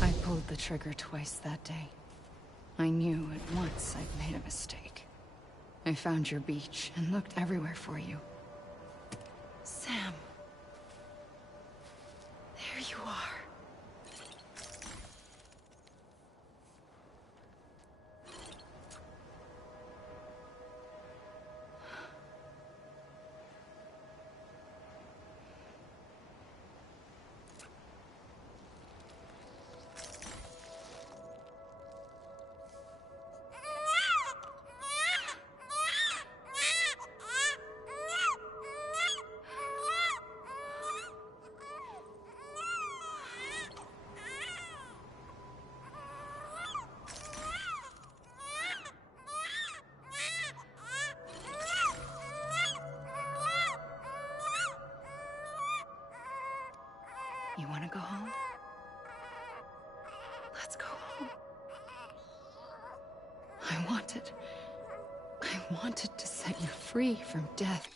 I pulled the trigger twice that day. I knew at once I'd made a mistake. I found your beach and looked everywhere for you. Sam. There you are. You want to go home? Let's go home. I wanted to set you free from death.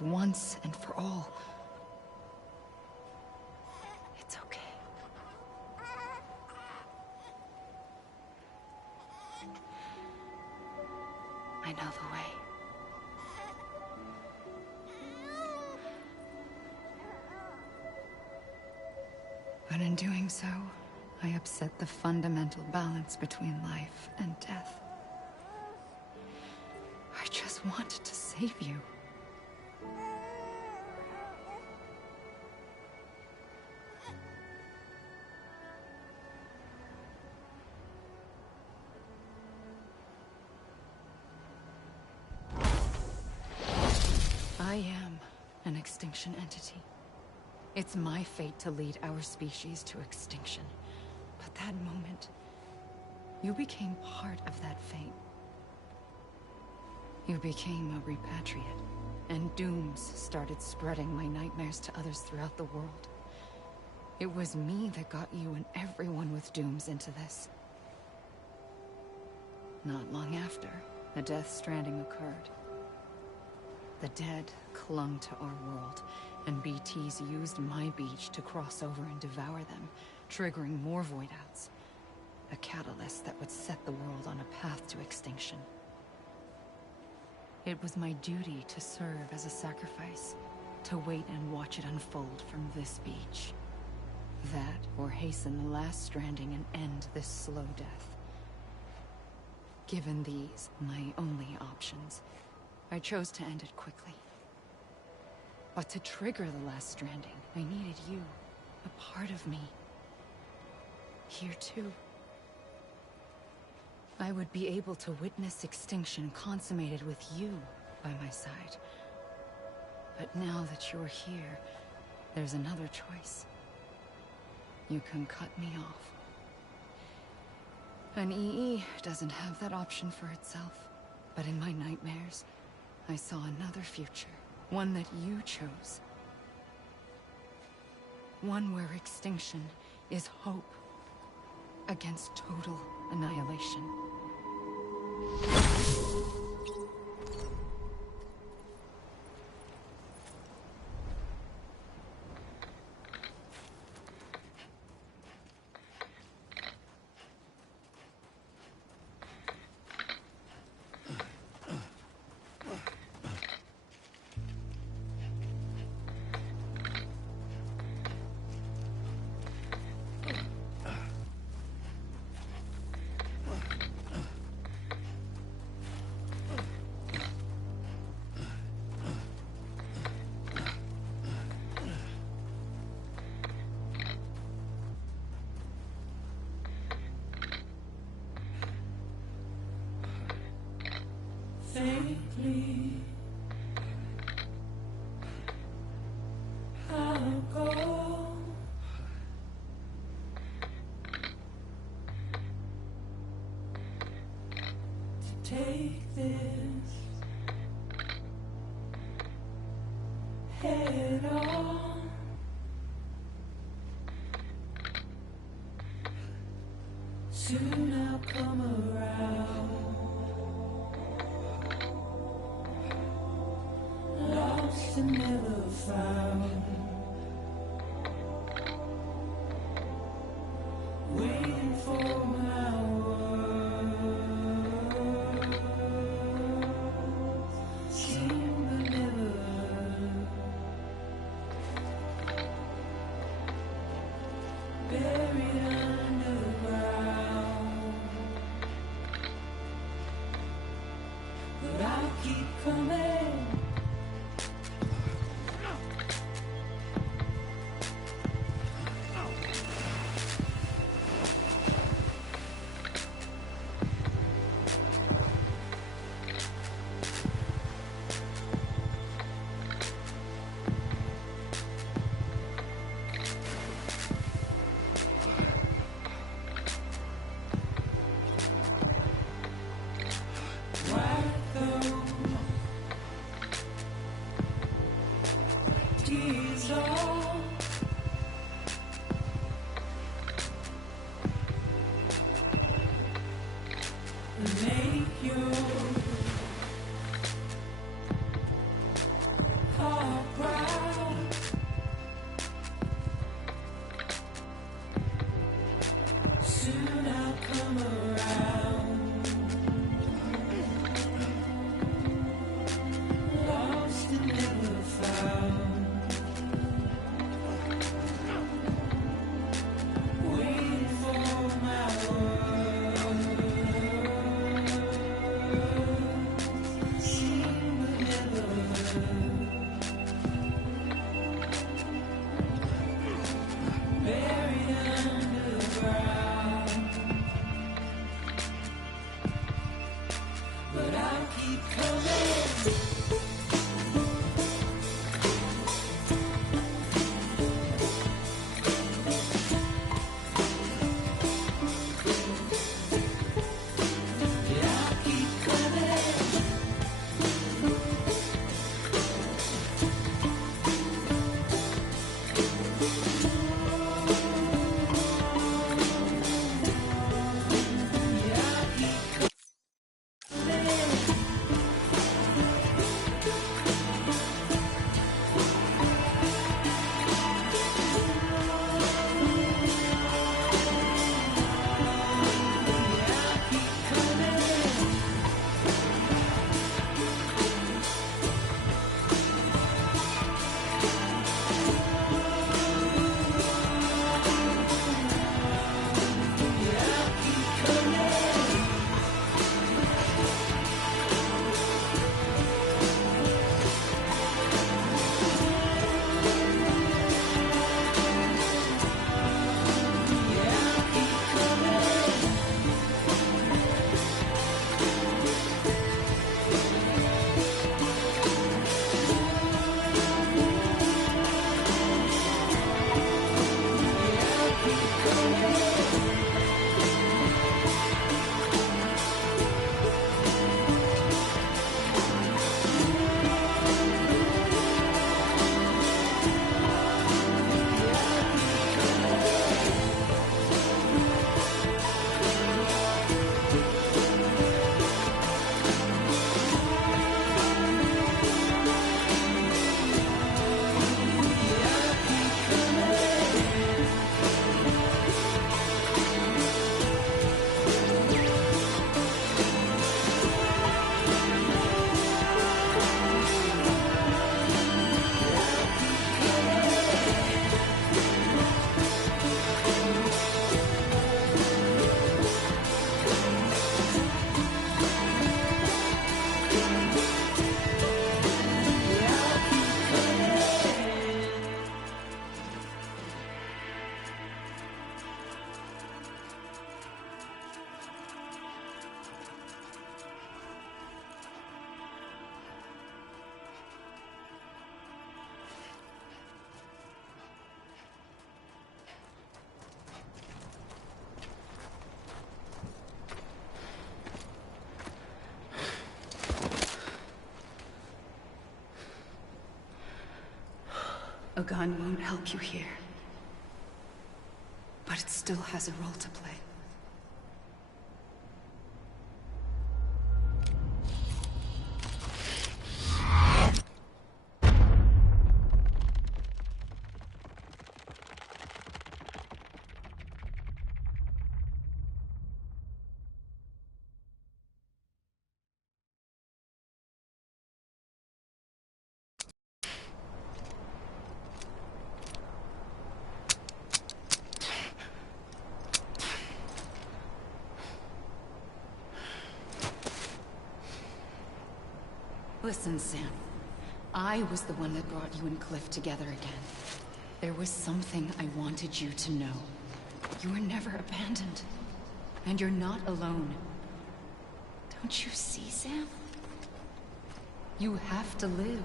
Once and for all. It's okay. I know the way. But in doing so, I upset the fundamental balance between life and death. I just wanted to save you. I am an extinction entity. It's my fate to lead our species to extinction. But that moment, you became part of that fate. You became a repatriate, and dooms started spreading my nightmares to others throughout the world. It was me that got you and everyone with dooms into this. Not long after, the Death Stranding occurred. The dead clung to our world, and BTs used my beach to cross over and devour them, triggering more void outs. A catalyst that would set the world on a path to extinction. It was my duty to serve as a sacrifice, to wait and watch it unfold from this beach. That, or hasten the last stranding and end this slow death. Given these, my only options, I chose to end it quickly. But to trigger the last stranding, I needed you, a part of me. Here too. I would be able to witness extinction consummated with you by my side. But now that you're here, there's another choice. You can cut me off. An EE doesn't have that option for itself. But in my nightmares, I saw another future. One that you chose. One where extinction is hope against total annihilation. quickly I'll go. To take this head on. Soon I'll come around. Lost and never found. Waiting for my words. Seen but never heard. Buried underground. But I'll keep coming. A gun won't help you here. But it still has a role to play. Listen, Sam. I was the one that brought you and Cliff together again. There was something I wanted you to know. You were never abandoned. And you're not alone. Don't you see, Sam? You have to live.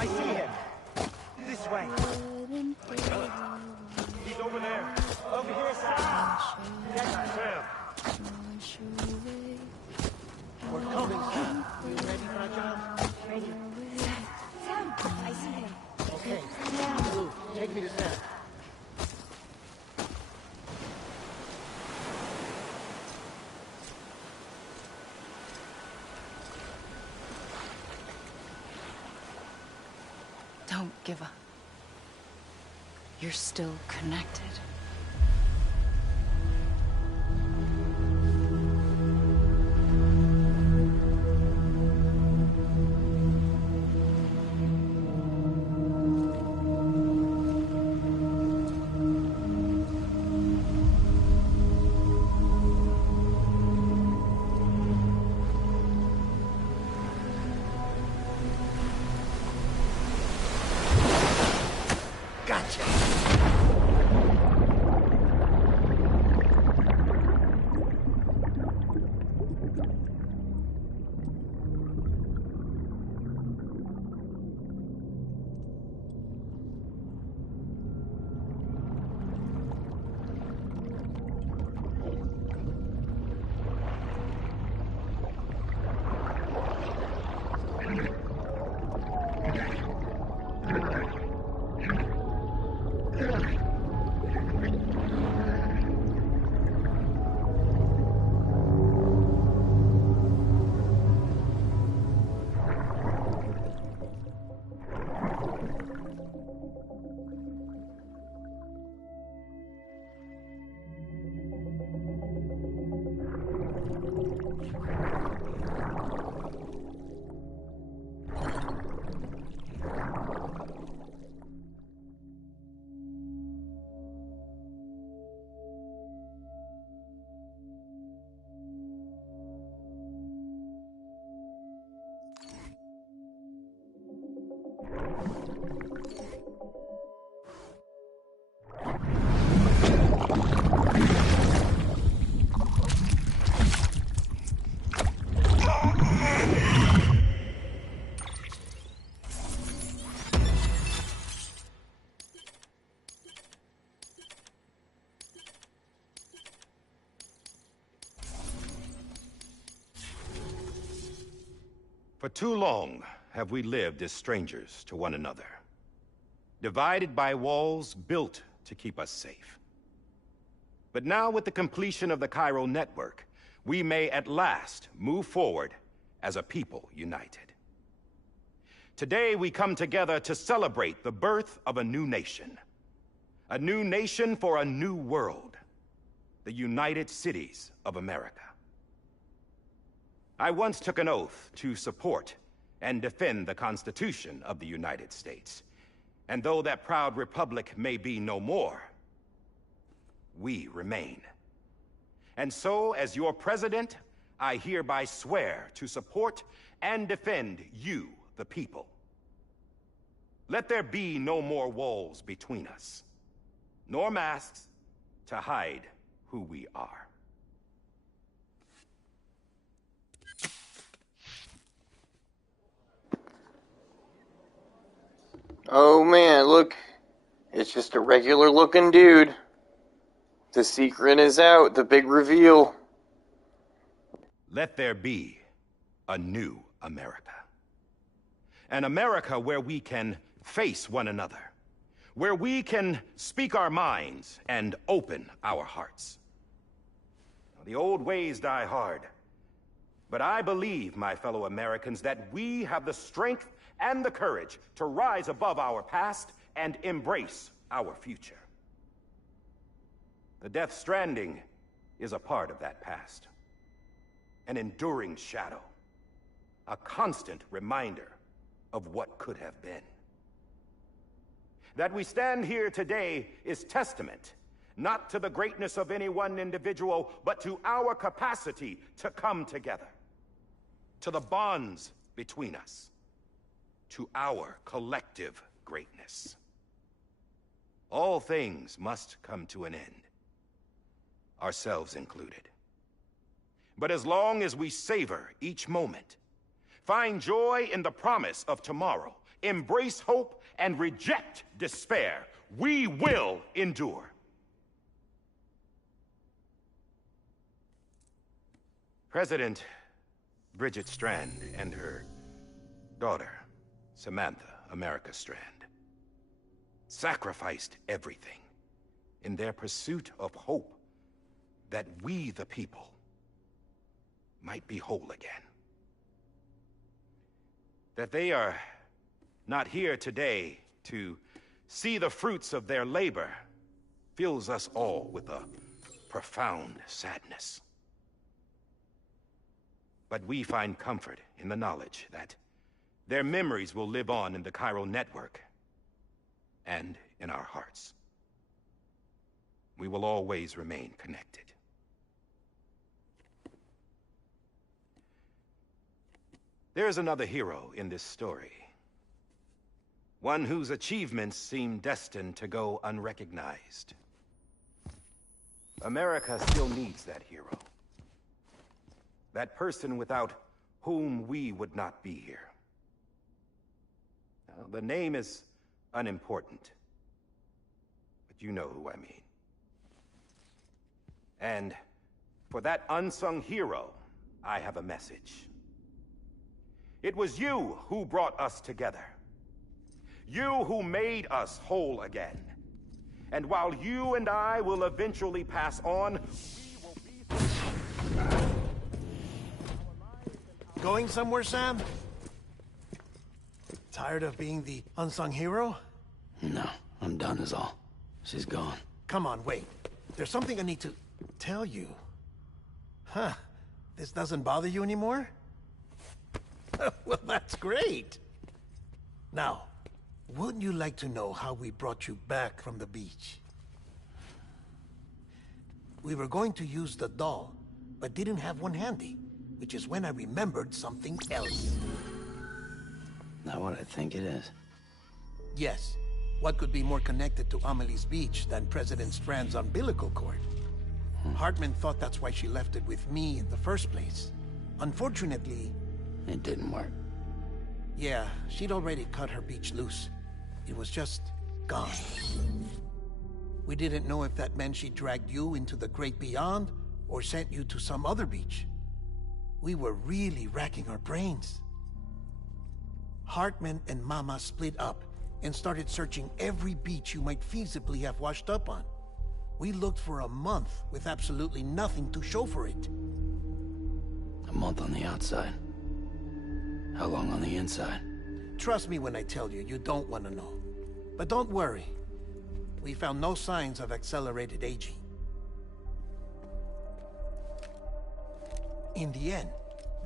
I see him. This way. He's over there. Over here, Sam. That's Sam. We're coming, Sam. You ready, Fragile? Ready. Sam, I see him. Okay. Blue, take me to Sam. Don't give up. You're still connected. For too long have we lived as strangers to one another, divided by walls built to keep us safe. But now, with the completion of the Cairo network, we may at last move forward as a people united. Today we come together to celebrate the birth of a new nation for a new world. the United Cities of America. I once took an oath to support and defend the Constitution of the United States. And though that proud republic may be no more, we remain. And so, as your president, I hereby swear to support and defend you, the people. Let there be no more walls between us, nor masks to hide who we are. Oh man, look. It's just a regular looking dude. The secret is out, the big reveal. Let there be a new America. An America where we can face one another. Where we can speak our minds and open our hearts. The old ways die hard. But I believe, my fellow Americans, that we have the strength and the courage to rise above our past and embrace our future. The Death Stranding is a part of that past. An enduring shadow. A constant reminder of what could have been. That we stand here today is testament, not to the greatness of any one individual, but to our capacity to come together. To the bonds between us. To our collective greatness. All things must come to an end, ourselves included. But as long as we savor each moment, find joy in the promise of tomorrow, embrace hope, and reject despair, we will endure. President Bridget Strand and her daughter, Samantha America Strand, sacrificed everything in their pursuit of hope that we, the people, might be whole again. That they are not here today to see the fruits of their labor fills us all with a profound sadness. But we find comfort in the knowledge that their memories will live on in the chiral network and in our hearts. We will always remain connected. There is another hero in this story. One whose achievements seem destined to go unrecognized. America still needs that hero. That person without whom we would not be here. Now, the name is unimportant, but you know who I mean. And for that unsung hero, I have a message. It was you who brought us together. You who made us whole again. And while you and I will eventually pass on, we will be... Going somewhere, Sam? Tired of being the unsung hero? No, I'm done is all. She's gone. Come on, wait. There's something I need to tell you. Huh. This doesn't bother you anymore? Well, that's great. Now, wouldn't you like to know how we brought you back from the beach? We were going to use the doll, but didn't have one handy, which is when I remembered something else. Not what I think it is. Yes. What could be more connected to Amelie's beach than President Strand's umbilical cord? Hartman thought that's why she left it with me in the first place. Unfortunately... It didn't work. Yeah, she'd already cut her beach loose. It was just gone. We didn't know if that meant she dragged you into the great beyond, or sent you to some other beach. We were really racking our brains. Hartman and Mama split up and started searching every beach you might feasibly have washed up on. We looked for a month with absolutely nothing to show for it. A month on the outside. How long on the inside? Trust me when I tell you, you don't want to know. But don't worry. We found no signs of accelerated aging. In the end,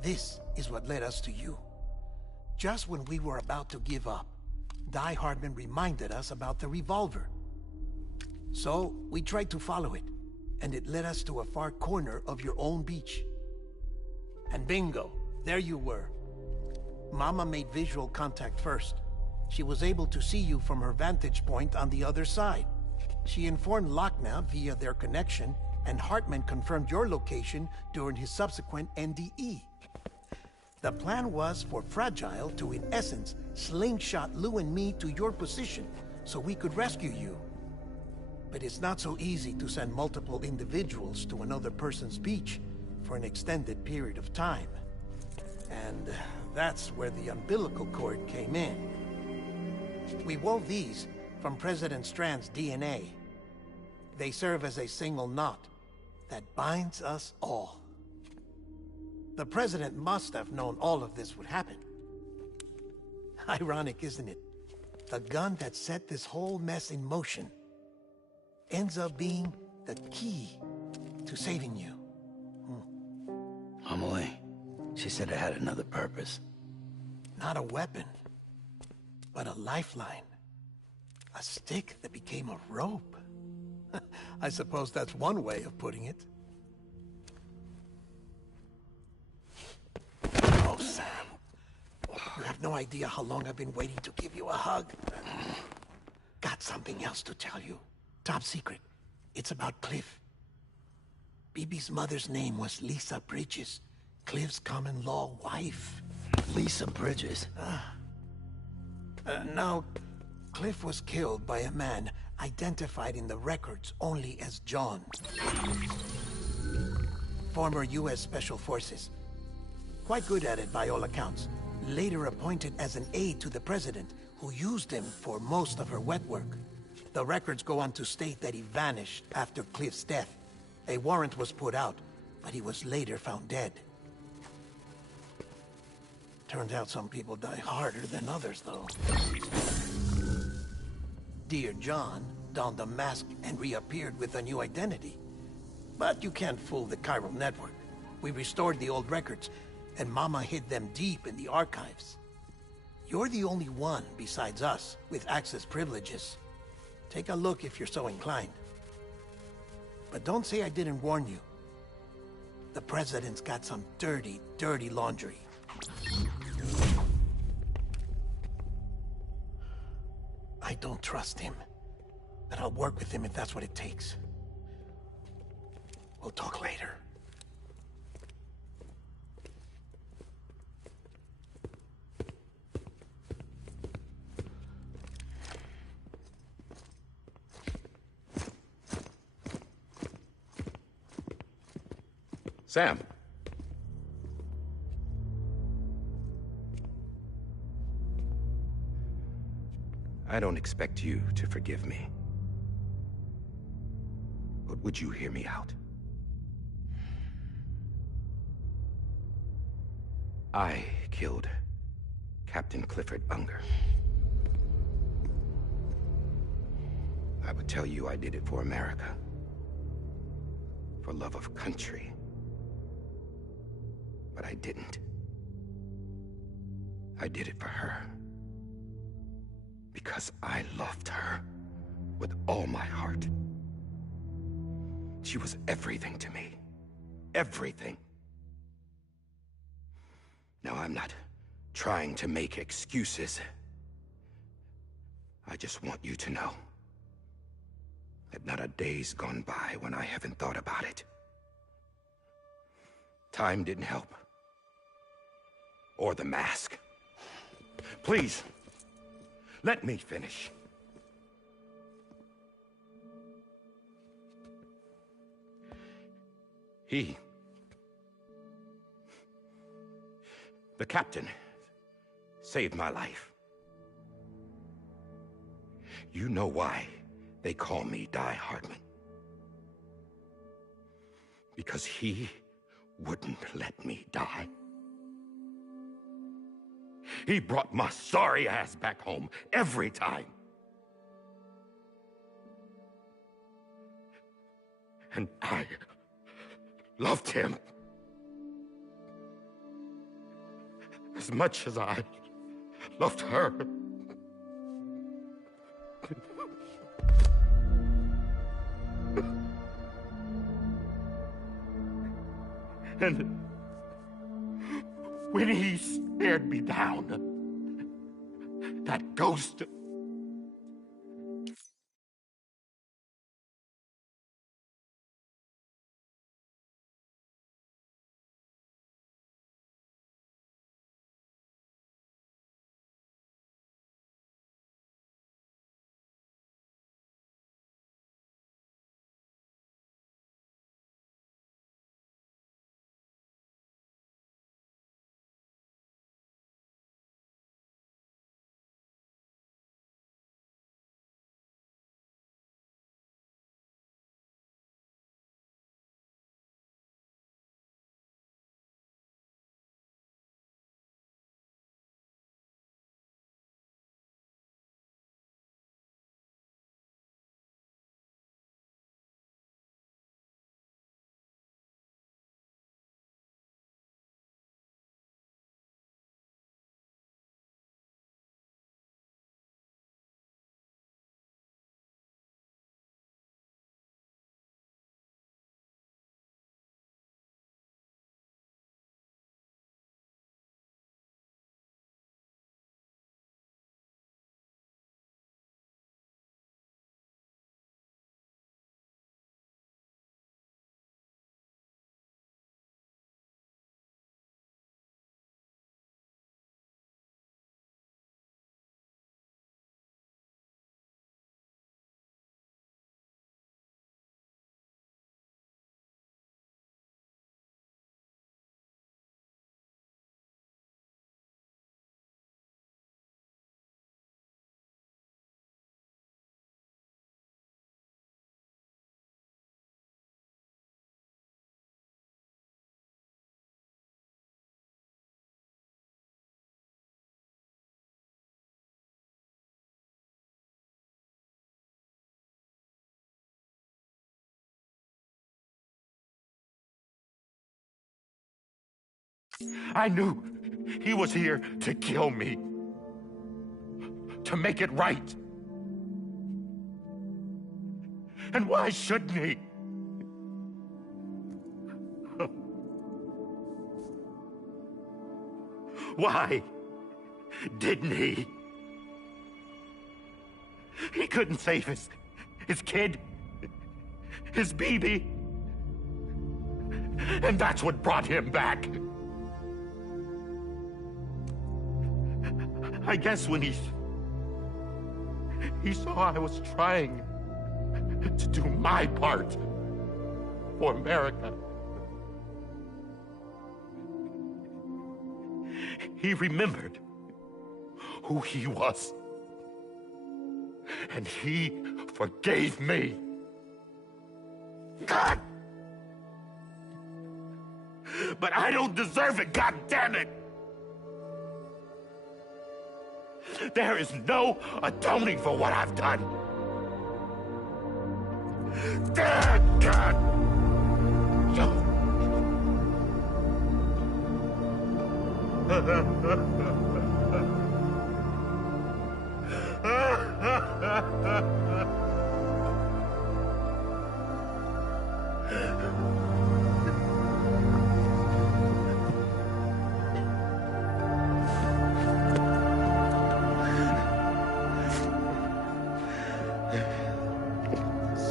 this is what led us to you. Just when we were about to give up, Die Hardman reminded us about the revolver. So, we tried to follow it, and it led us to a far corner of your own beach. And bingo, there you were. Mama made visual contact first. She was able to see you from her vantage point on the other side. She informed Lochner via their connection, and Hartman confirmed your location during his subsequent NDE. The plan was for Fragile to, in essence, slingshot Lou and me to your position so we could rescue you. But it's not so easy to send multiple individuals to another person's beach for an extended period of time. And that's where the umbilical cord came in. We wove these from President Strand's DNA. They serve as a single knot that binds us all. The President must have known all of this would happen. Ironic, isn't it? The gun that set this whole mess in motion ends up being the key to saving you. Amelie, she said it had another purpose. Not a weapon, but a lifeline. A stick that became a rope. I suppose that's one way of putting it. Oh, Sam. You have no idea how long I've been waiting to give you a hug. Got something else to tell you. Top secret. It's about Cliff. Bibi's mother's name was Lisa Bridges, Cliff's common-law wife. Lisa Bridges? Now, Cliff was killed by a man identified in the records only as John. Former U.S. Special Forces. Quite good at it by all accounts. Later appointed as an aide to the President, who used him for most of her wet work. The records go on to state that he vanished after Cliff's death. A warrant was put out, but he was later found dead. Turns out some people die harder than others, though. Dear John donned a mask and reappeared with a new identity. But you can't fool the chiral network. We restored the old records, and Mama hid them deep in the archives. You're the only one, besides us, with access privileges. Take a look if you're so inclined. But don't say I didn't warn you. The President's got some dirty, dirty laundry. I don't trust him, but I'll work with him if that's what it takes. We'll talk later. Sam. I don't expect you to forgive me. But would you hear me out? I killed Captain Clifford Unger. I would tell you I did it for America. For love of country. But I didn't. I did it for her. Because I loved her with all my heart. She was everything to me. Everything. Now, I'm not trying to make excuses. I just want you to know that not a day's gone by when I haven't thought about it. Time didn't help. Or the mask. Please, let me finish. The captain, saved my life. You know why they call me Die Hardman. Because he wouldn't let me die. He brought my sorry ass back home every time. And I loved him. as much as I loved her. And when he stared me down, that ghost... I knew he was here to kill me. To make it right. And why shouldn't he? Why didn't he? He couldn't save his kid, his baby. And that's what brought him back. I guess when he saw I was trying to do my part for America, he remembered who he was. And he forgave me. God! But I don't deserve it, God damn it! There is no atoning for what I've done. God!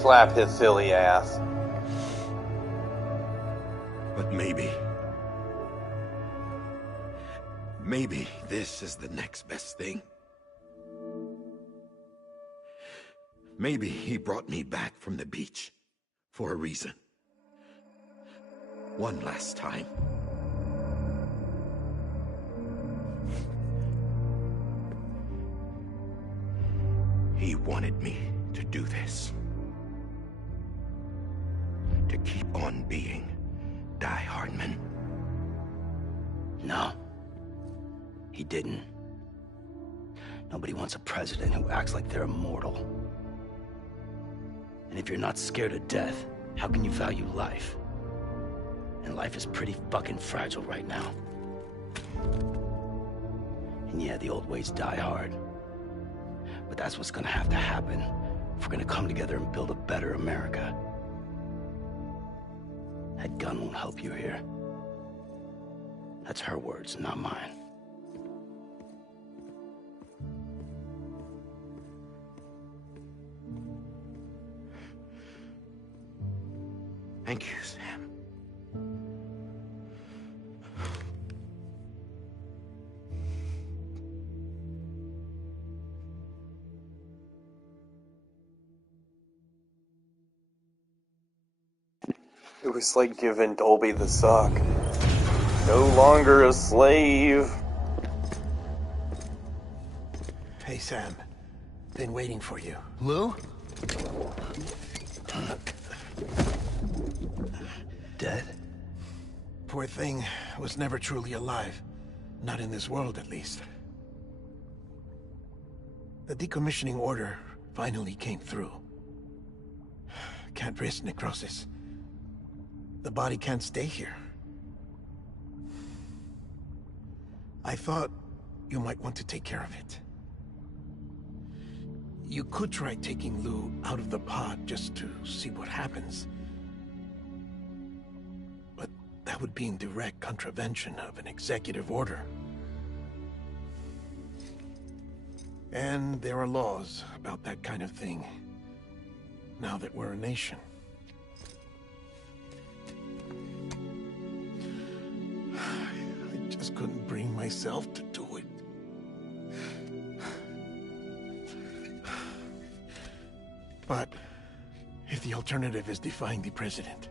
Slap his silly ass. But maybe this is the next best thing. Maybe he brought me back from the beach for a reason. One last time. He wanted me to do this. To keep on being Die Hardman. No. He didn't. Nobody wants a president who acts like they're immortal. And if you're not scared of death, how can you value life? And life is pretty fucking fragile right now. And yeah, the old ways die hard. But that's what's gonna have to happen if we're gonna come together and build a better America. That gun won't help you here. That's her words, not mine. Thank you, Sam. It was like giving Dolby the sock. No longer a slave. Hey, Sam. Been waiting for you. Lou? Dead? Poor thing was never truly alive. Not in this world, at least. The decommissioning order finally came through. Can't risk necrosis. The body can't stay here. I thought you might want to take care of it. You could try taking Lou out of the pod just to see what happens. But that would be in direct contravention of an executive order. And there are laws about that kind of thing, now that we're a nation. I just couldn't bring myself to do it. But if the alternative is defying the president,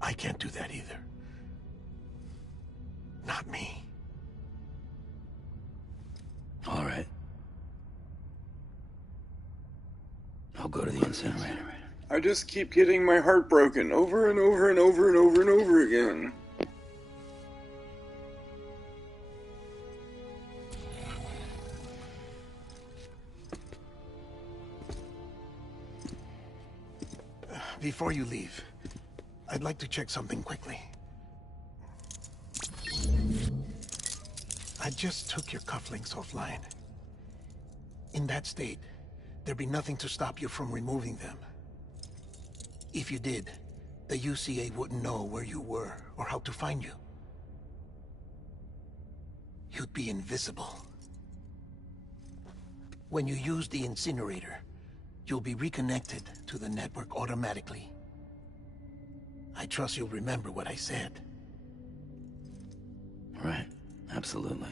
I can't do that either. Not me. All right. I'll go to the incinerator. I just keep getting my heart broken over and over and over and over and over again. Before you leave, I'd like to check something quickly. I just took your cufflinks offline. In that state, there'd be nothing to stop you from removing them. If you did, the UCA wouldn't know where you were or how to find you. You'd be invisible. When you use the incinerator, you'll be reconnected to the network automatically. I trust you'll remember what I said. Right, absolutely.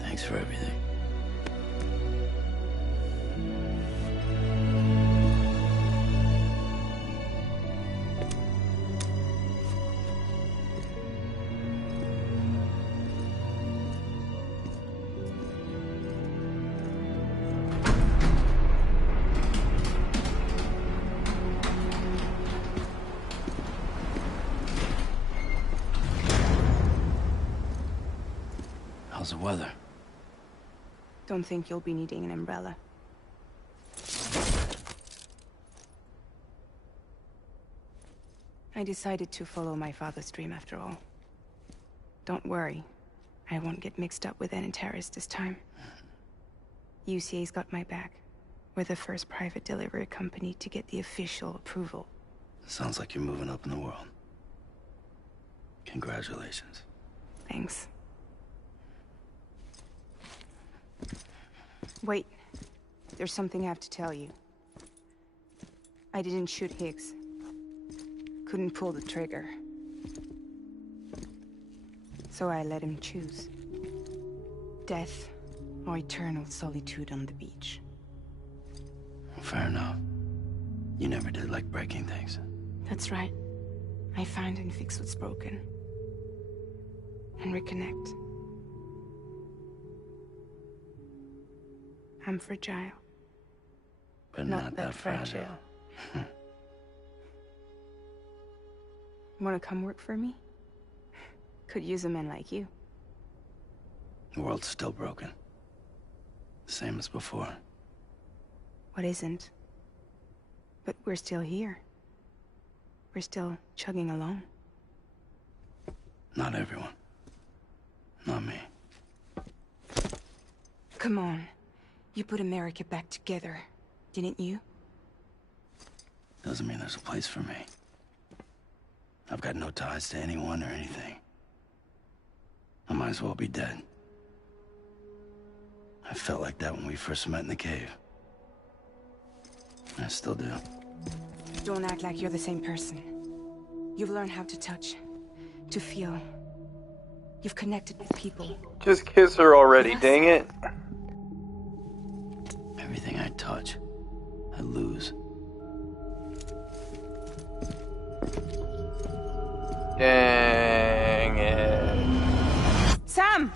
Thanks for everything. How's the weather? Don't think you'll be needing an umbrella. I decided to follow my father's dream after all. Don't worry. I won't get mixed up with any terrorists this time. UCA's got my back. We're the first private delivery company to get the official approval. Sounds like you're moving up in the world. Congratulations. Thanks. Wait. There's something I have to tell you. I didn't shoot Higgs. Couldn't pull the trigger. So I let him choose. Death or eternal solitude on the beach. Fair enough. You never did like breaking things. That's right. I find and fix what's broken. And reconnect. I'm fragile. But not that fragile. Want to come work for me? Could use a man like you. The world's still broken. Same as before. What isn't? But we're still here. We're still chugging along. Not everyone. Not me. Come on. You put America back together, didn't you? Doesn't mean there's a place for me. I've got no ties to anyone or anything. I might as well be dead. I felt like that when we first met in the cave. I still do. Don't act like you're the same person. You've learned how to touch, to feel. You've connected with people. Just kiss her already, dang it. Everything I touch, I lose. Dang it. Sam!